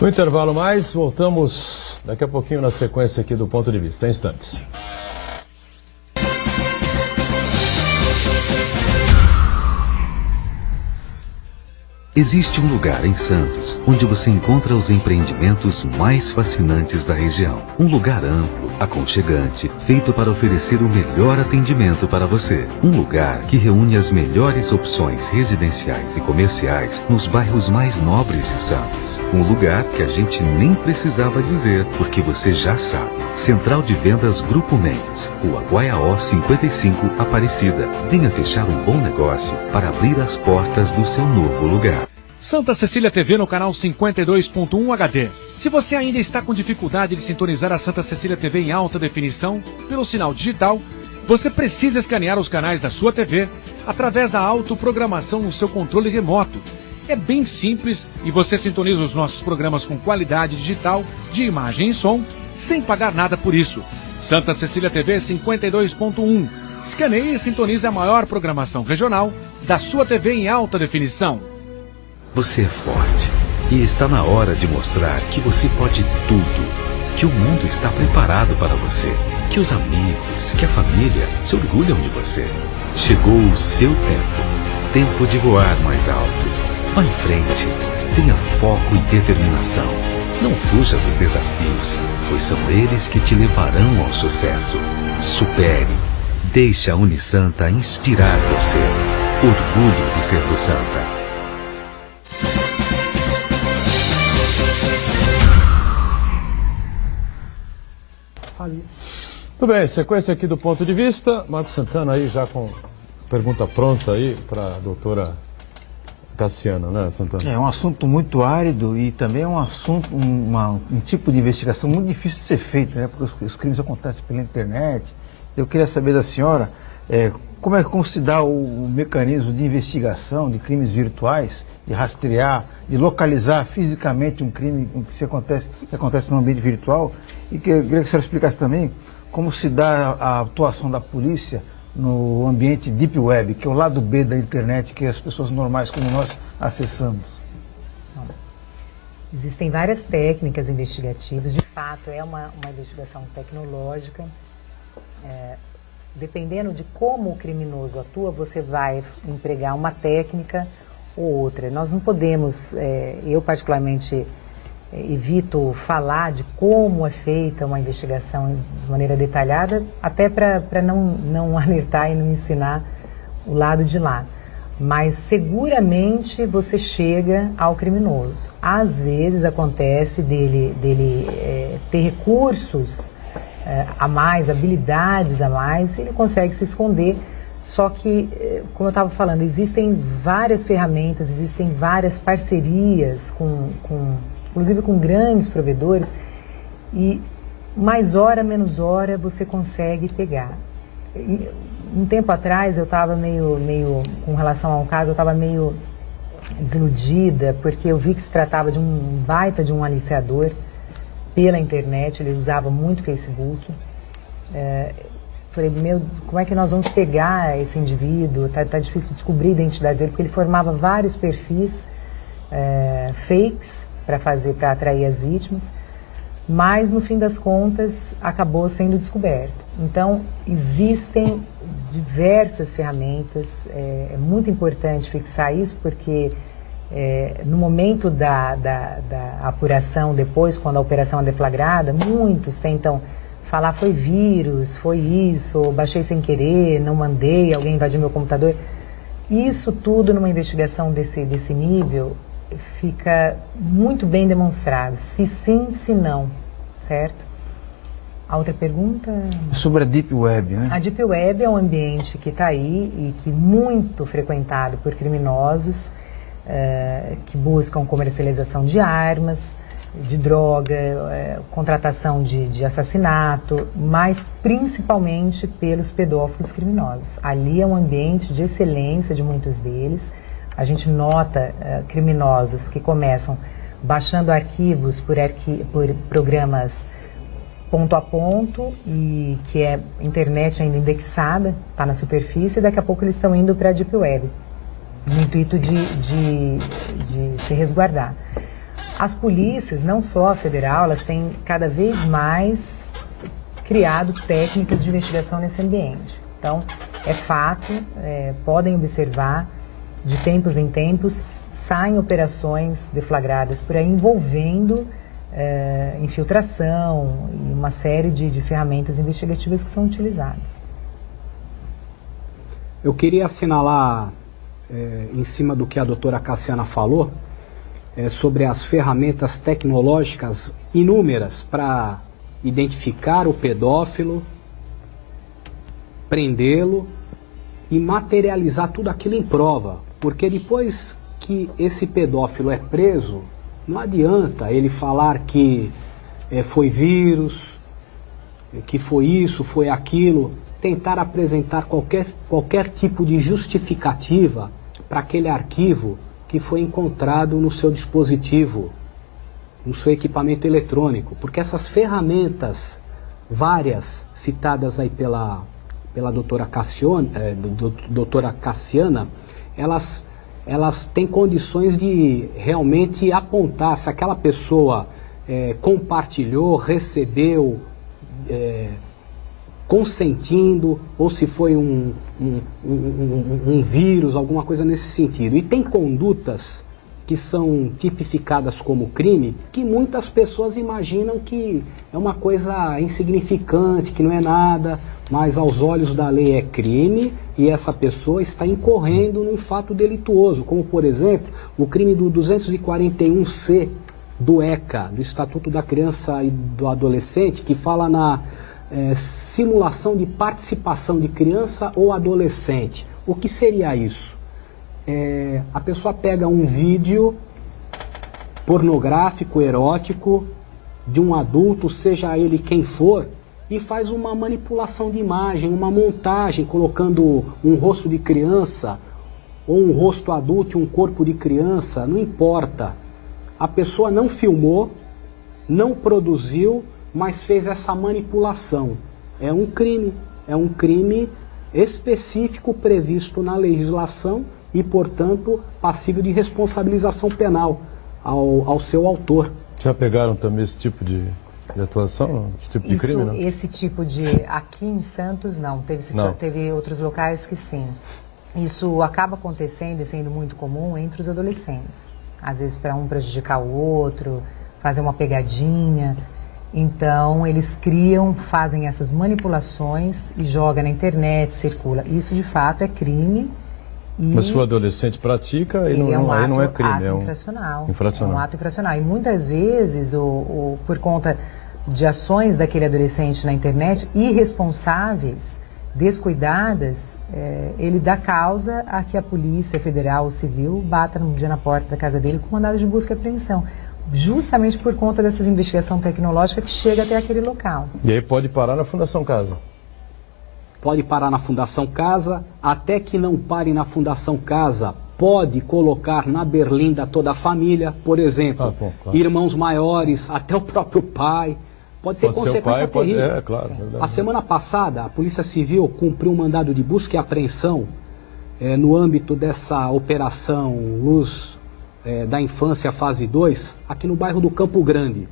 No intervalo mais, voltamos daqui a pouquinho na sequência aqui do Ponto de Vista, em instantes. Existe um lugar em Santos onde você encontra os empreendimentos mais fascinantes da região. Um lugar amplo, aconchegante, feito para oferecer o melhor atendimento para você. Um lugar que reúne as melhores opções residenciais e comerciais nos bairros mais nobres de Santos. Um lugar que a gente nem precisava dizer, porque você já sabe. Central de Vendas Grupo Mendes, Rua Guaiaó 55, Aparecida. Venha fechar um bom negócio para abrir as portas do seu novo lugar. Santa Cecília TV no canal 52.1 HD. Se você ainda está com dificuldade de sintonizar a Santa Cecília TV em alta definição pelo sinal digital, você precisa escanear os canais da sua TV através da autoprogramação no seu controle remoto. É bem simples e você sintoniza os nossos programas com qualidade digital de imagem e som sem pagar nada por isso. Santa Cecília TV 52.1. Escaneie e sintonize a maior programação regional da sua TV em alta definição. Você é forte e está na hora de mostrar que você pode tudo, que o mundo está preparado para você, que os amigos, que a família se orgulham de você. Chegou o seu tempo de voar mais alto. Vá em frente, tenha foco e determinação. Não fuja dos desafios, pois são eles que te levarão ao sucesso. Supere, deixe a Unisanta inspirar você. Orgulho de ser do Santa. Tudo bem, sequência aqui do ponto de vista. Marcos Santana aí já com pergunta pronta aí para a doutora Cassiana, né, Santana? É um assunto muito árido e também é um assunto, um tipo de investigação muito difícil de ser feito, né? Porque os crimes acontecem pela internet. Eu queria saber da senhora como se dá o mecanismo de investigação de crimes virtuais, de rastrear, de localizar fisicamente um crime que acontece no ambiente virtual, e que eu queria que a senhora explicasse também como se dá a atuação da polícia no ambiente Deep Web, que é o lado B da internet, que as pessoas normais como nós acessamos. Existem várias técnicas investigativas, de fato é uma investigação tecnológica. Dependendo de como o criminoso atua, você vai empregar uma técnica ou outra. Nós não podemos, eu particularmente evito falar de como é feita uma investigação de maneira detalhada, até para não alertar e não ensinar o lado de lá. Mas seguramente você chega ao criminoso. Às vezes acontece dele ter recursos a mais, habilidades a mais, ele consegue se esconder. Só que, como eu estava falando, existem várias ferramentas, existem várias parcerias, inclusive com grandes provedores, e mais hora, menos hora, você consegue pegar. Um tempo atrás, eu estava meio, com relação ao caso, eu estava meio desiludida, porque eu vi que se tratava de um baita de um aliciador pela internet, ele usava muito Facebook. Falei, como é que nós vamos pegar esse indivíduo? Tá difícil descobrir a identidade dele, porque ele formava vários perfis fakes para atrair as vítimas, mas no fim das contas acabou sendo descoberto. Então existem diversas ferramentas, é muito importante fixar isso, porque no momento da apuração, depois, quando a operação é deflagrada, muitos tentam falar foi vírus, foi isso, ou baixei sem querer, não mandei, alguém invadiu meu computador. Isso tudo numa investigação desse nível fica muito bem demonstrado, se sim, se não, certo? A outra pergunta? Sobre a Deep Web, né? A Deep Web é um ambiente que está aí e que muito frequentado por criminosos que buscam comercialização de armas, de droga, contratação de assassinato, mas principalmente pelos pedófilos criminosos. Ali é um ambiente de excelência de muitos deles. A gente nota criminosos que começam baixando arquivos por programas ponto a ponto, e que é internet ainda indexada, está na superfície, e daqui a pouco eles estão indo para a Deep Web, no intuito de se resguardar. As polícias, não só a federal, elas têm cada vez mais criado técnicas de investigação nesse ambiente. Então, é fato, podem observar, de tempos em tempos, saem operações deflagradas por aí envolvendo infiltração e uma série de ferramentas investigativas que são utilizadas. Eu queria assinalar, em cima do que a doutora Cassiana falou, sobre as ferramentas tecnológicas inúmeras para identificar o pedófilo, prendê-lo e materializar tudo aquilo em prova. Porque depois que esse pedófilo é preso, não adianta ele falar que foi vírus, que foi isso, foi aquilo, tentar apresentar qualquer tipo de justificativa para aquele arquivo que foi encontrado no seu dispositivo, no seu equipamento eletrônico. Porque essas ferramentas, várias citadas aí pela doutora Cassiana, elas têm condições de realmente apontar se aquela pessoa compartilhou, recebeu, consentindo, ou se foi um vírus, alguma coisa nesse sentido. E tem condutas que são tipificadas como crime, que muitas pessoas imaginam que é uma coisa insignificante, que não é nada, mas aos olhos da lei é crime e essa pessoa está incorrendo num fato delituoso, como, por exemplo, o crime do 241C do ECA, do Estatuto da Criança e do Adolescente, que fala na simulação de participação de criança ou adolescente. O que seria isso? A pessoa pega um vídeo pornográfico, erótico, de um adulto, seja ele quem for, e faz uma manipulação de imagem, uma montagem, colocando um rosto de criança, ou um rosto adulto e um corpo de criança, não importa. A pessoa não filmou, não produziu, mas fez essa manipulação. É um crime específico previsto na legislação e, portanto, passível de responsabilização penal ao seu autor. Já pegaram também esse tipo de atuação, esse tipo de crime, não? Esse tipo de... Aqui em Santos, não. Teve outros locais que sim. Isso acaba acontecendo e sendo muito comum entre os adolescentes. Às vezes para um prejudicar o outro, fazer uma pegadinha. Então, eles fazem essas manipulações e jogam na internet, circula. Isso, de fato, é crime. Mas se o adolescente pratica, aí não é crime. É um ato infracional. É um ato infracional. E muitas vezes, por conta de ações daquele adolescente na internet, irresponsáveis, descuidadas, ele dá causa a que a Polícia Federal ou Civil bata no dia na porta da casa dele com mandado de busca e apreensão. Justamente por conta dessas investigações tecnológicas que chega até aquele local. E aí pode parar na Fundação Casa? Pode parar na Fundação Casa, até que não pare na Fundação Casa, pode colocar na berlinda toda a família, por exemplo, claro. Irmãos maiores, até o próprio pai. Pode ter consequência terrível. Claro, a semana passada, a Polícia Civil cumpriu um mandado de busca e apreensão no âmbito dessa operação Luz da Infância Fase 2, aqui no bairro do Campo Grande.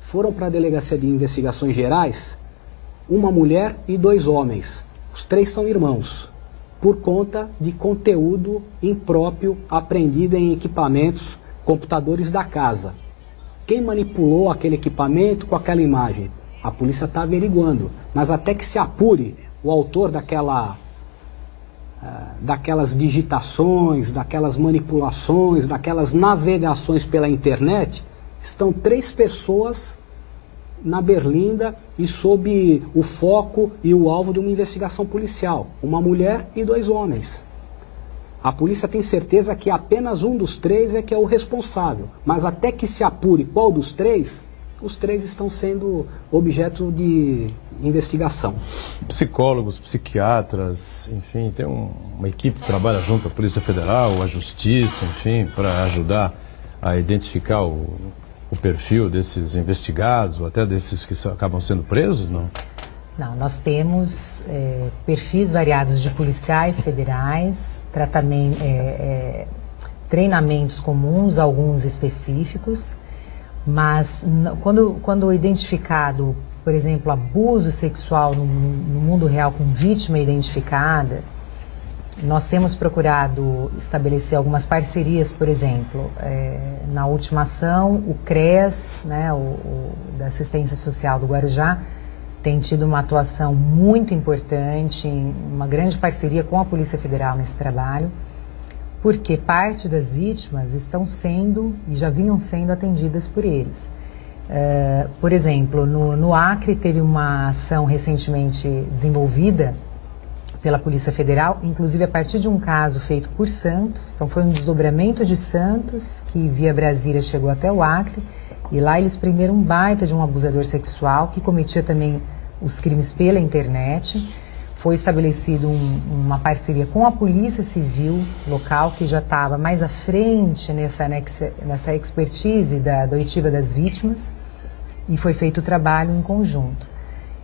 Foram para a Delegacia de Investigações Gerais uma mulher e 2 homens. Os 3 são irmãos, por conta de conteúdo impróprio apreendido em equipamentos, computadores da casa. Quem manipulou aquele equipamento com aquela imagem? A polícia está averiguando, mas até que se apure o autor daquelas digitações, daquelas manipulações, daquelas navegações pela internet, estão 3 pessoas na berlinda e sob o foco e o alvo de uma investigação policial. Uma mulher e 2 homens. A polícia tem certeza que apenas um dos 3 é que é o responsável, mas até que se apure qual dos 3, os 3 estão sendo objeto de investigação. Psicólogos, psiquiatras, enfim, tem uma equipe que trabalha junto à Polícia Federal, a Justiça, enfim, para ajudar a identificar o perfil desses investigados, ou até desses que acabam sendo presos, não? Não, nós temos perfis variados de policiais federais, treinamentos comuns, alguns específicos, mas quando identificado, por exemplo, abuso sexual no mundo real com vítima identificada, Nós temos procurado estabelecer algumas parcerias, por exemplo, na última ação, o CREAS, né, da Assistência Social do Guarujá, tem tido uma atuação muito importante, uma grande parceria com a Polícia Federal nesse trabalho, porque parte das vítimas estão sendo e já vinham sendo atendidas por eles. Por exemplo, no Acre teve uma ação recentemente desenvolvida pela Polícia Federal, inclusive a partir de um caso feito por Santos. Então foi um desdobramento de Santos, que via Brasília chegou até o Acre, e lá eles prenderam um baita de um abusador sexual que cometia também os crimes pela internet. Foi estabelecido uma parceria com a Polícia Civil local, que já estava mais à frente nessa expertise da oitiva das vítimas, e foi feito o trabalho em conjunto.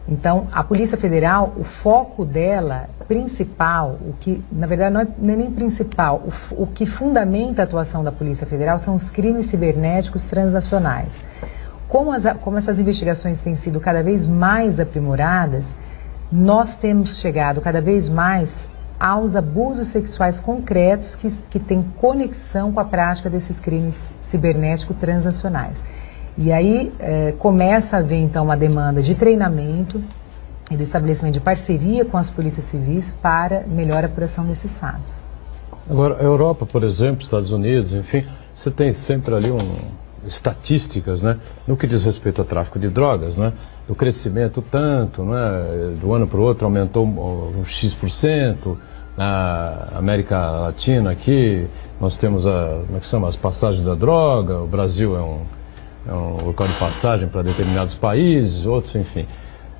Então, a Polícia Federal, o foco dela principal, o que na verdade não é nem principal, o que fundamenta a atuação da Polícia Federal são os crimes cibernéticos transnacionais. Como essas investigações têm sido cada vez mais aprimoradas, nós temos chegado cada vez mais aos abusos sexuais concretos que têm conexão com a prática desses crimes cibernéticos transnacionais. E aí começa a haver, então, uma demanda de treinamento e do estabelecimento de parceria com as polícias civis para melhor apuração desses fatos. Agora, a Europa, por exemplo, Estados Unidos, enfim, você tem sempre ali estatísticas, né, no que diz respeito ao tráfico de drogas, né, o crescimento tanto, né, do ano para o outro aumentou um X%, na América Latina aqui, nós temos como é que chama, as passagens da droga, o Brasil é um local de passagem para determinados países, outros, enfim.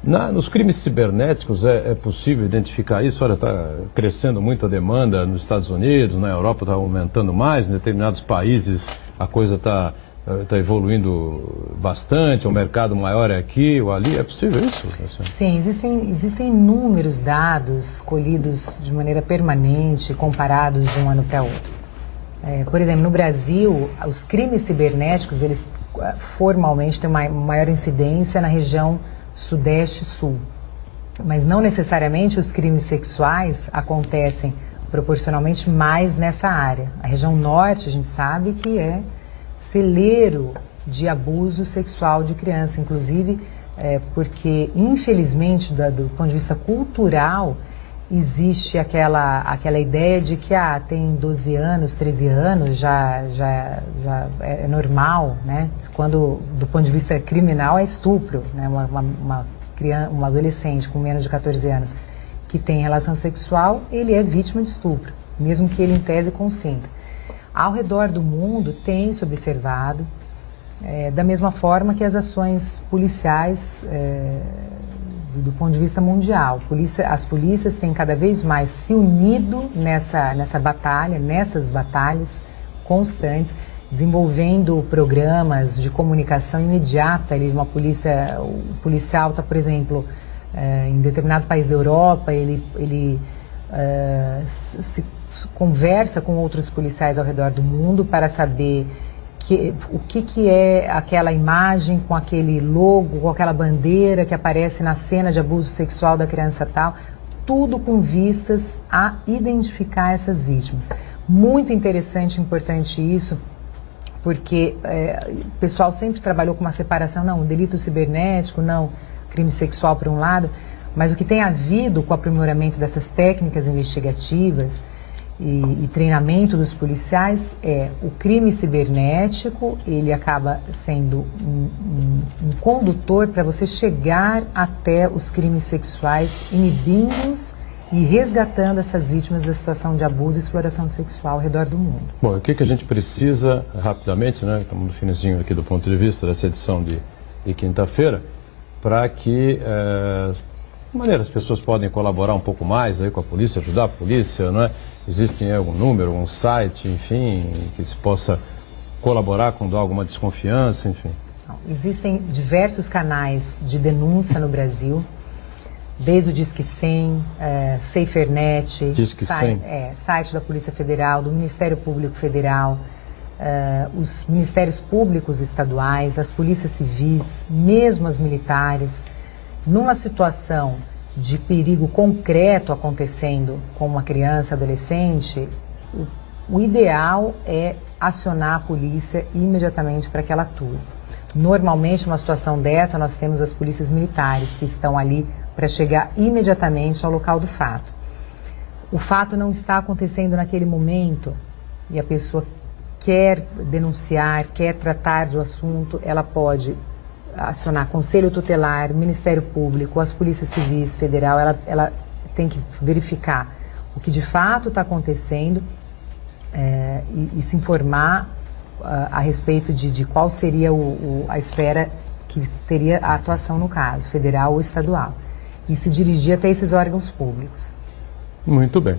Nos crimes cibernéticos é possível identificar isso? Olha, está crescendo muito a demanda nos Estados Unidos, na Europa está aumentando mais, em determinados países a coisa está evoluindo bastante, o mercado maior é aqui ou ali, é possível isso? Sim, existem inúmeros dados colhidos de maneira permanente, comparados de um ano para outro. Por exemplo, no Brasil, os crimes cibernéticos, eles formalmente têm uma maior incidência na região Sudeste e Sul. Mas não necessariamente os crimes sexuais acontecem proporcionalmente mais nessa área. A região Norte, a gente sabe que é celeiro de abuso sexual de criança, inclusive porque, infelizmente, do ponto de vista cultural, existe aquela ideia de que tem 12 anos, 13 anos, já é normal, né? Quando, do ponto de vista criminal, é estupro, né? Uma adolescente com menos de 14 anos que tem relação sexual, ele é vítima de estupro, mesmo que ele, em tese, consinta. Ao redor do mundo tem-se observado, da mesma forma que as ações policiais do ponto de vista mundial. As polícias têm cada vez mais se unido nessas batalhas constantes, desenvolvendo programas de comunicação imediata. O policial está, por exemplo, em determinado país da Europa, ele se conversa com outros policiais ao redor do mundo para saber o que é aquela imagem com aquele logo, com aquela bandeira que aparece na cena de abuso sexual da criança tal, tudo com vistas a identificar essas vítimas. Muito interessante e importante isso, porque o pessoal sempre trabalhou com uma separação, não, delito cibernético, não, crime sexual por um lado, mas o que tem havido com o aprimoramento dessas técnicas investigativas e treinamento dos policiais o crime cibernético, ele acaba sendo um condutor para você chegar até os crimes sexuais, inibindo-os e resgatando essas vítimas da situação de abuso e exploração sexual ao redor do mundo. Bom, o que a gente precisa, rapidamente, né, estamos no finzinho aqui do ponto de vista dessa edição de quinta-feira, para que, de maneira as pessoas podem colaborar um pouco mais aí com a polícia, ajudar a polícia, não é? Existe algum número, um site, enfim, que se possa colaborar quando há alguma desconfiança, enfim? Existem diversos canais de denúncia no Brasil, desde o Disque 100, SaferNet, site da Polícia Federal, do Ministério Público Federal, os Ministérios Públicos Estaduais, as polícias civis, mesmo as militares. Numa situação de perigo concreto acontecendo com uma criança, adolescente, o ideal é acionar a polícia imediatamente para que ela atue. Normalmente, numa situação dessa, nós temos as polícias militares que estão ali para chegar imediatamente ao local do fato. O fato não está acontecendo naquele momento e a pessoa quer denunciar, quer tratar do assunto, ela pode acionar Conselho Tutelar, Ministério Público, as polícias civis, federal, ela tem que verificar o que de fato está acontecendo e se informar a respeito de qual seria a esfera que teria a atuação no caso, federal ou estadual, e se dirigir até esses órgãos públicos. Muito bem.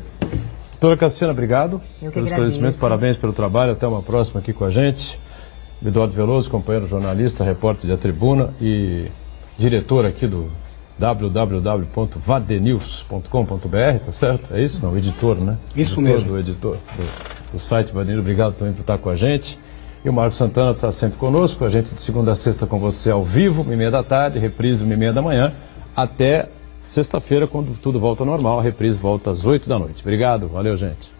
Doutora Cassiana, obrigado agradeço. pelos esclarecimentos, parabéns pelo trabalho, até uma próxima aqui com a gente. Eduardo Veloso, companheiro jornalista, repórter da Tribuna e diretor aqui do www.vadenews.com.br, tá certo? É isso? Não, editor, né? Isso editor mesmo. Do editor do site Vadenews, obrigado também por estar com a gente. E o Marcos Santana está sempre conosco, a gente de segunda a sexta com você ao vivo, 1h30 da tarde, reprise 1h30 da manhã, até sexta-feira, quando tudo volta ao normal, a reprise volta às 8 da noite. Obrigado, valeu, gente.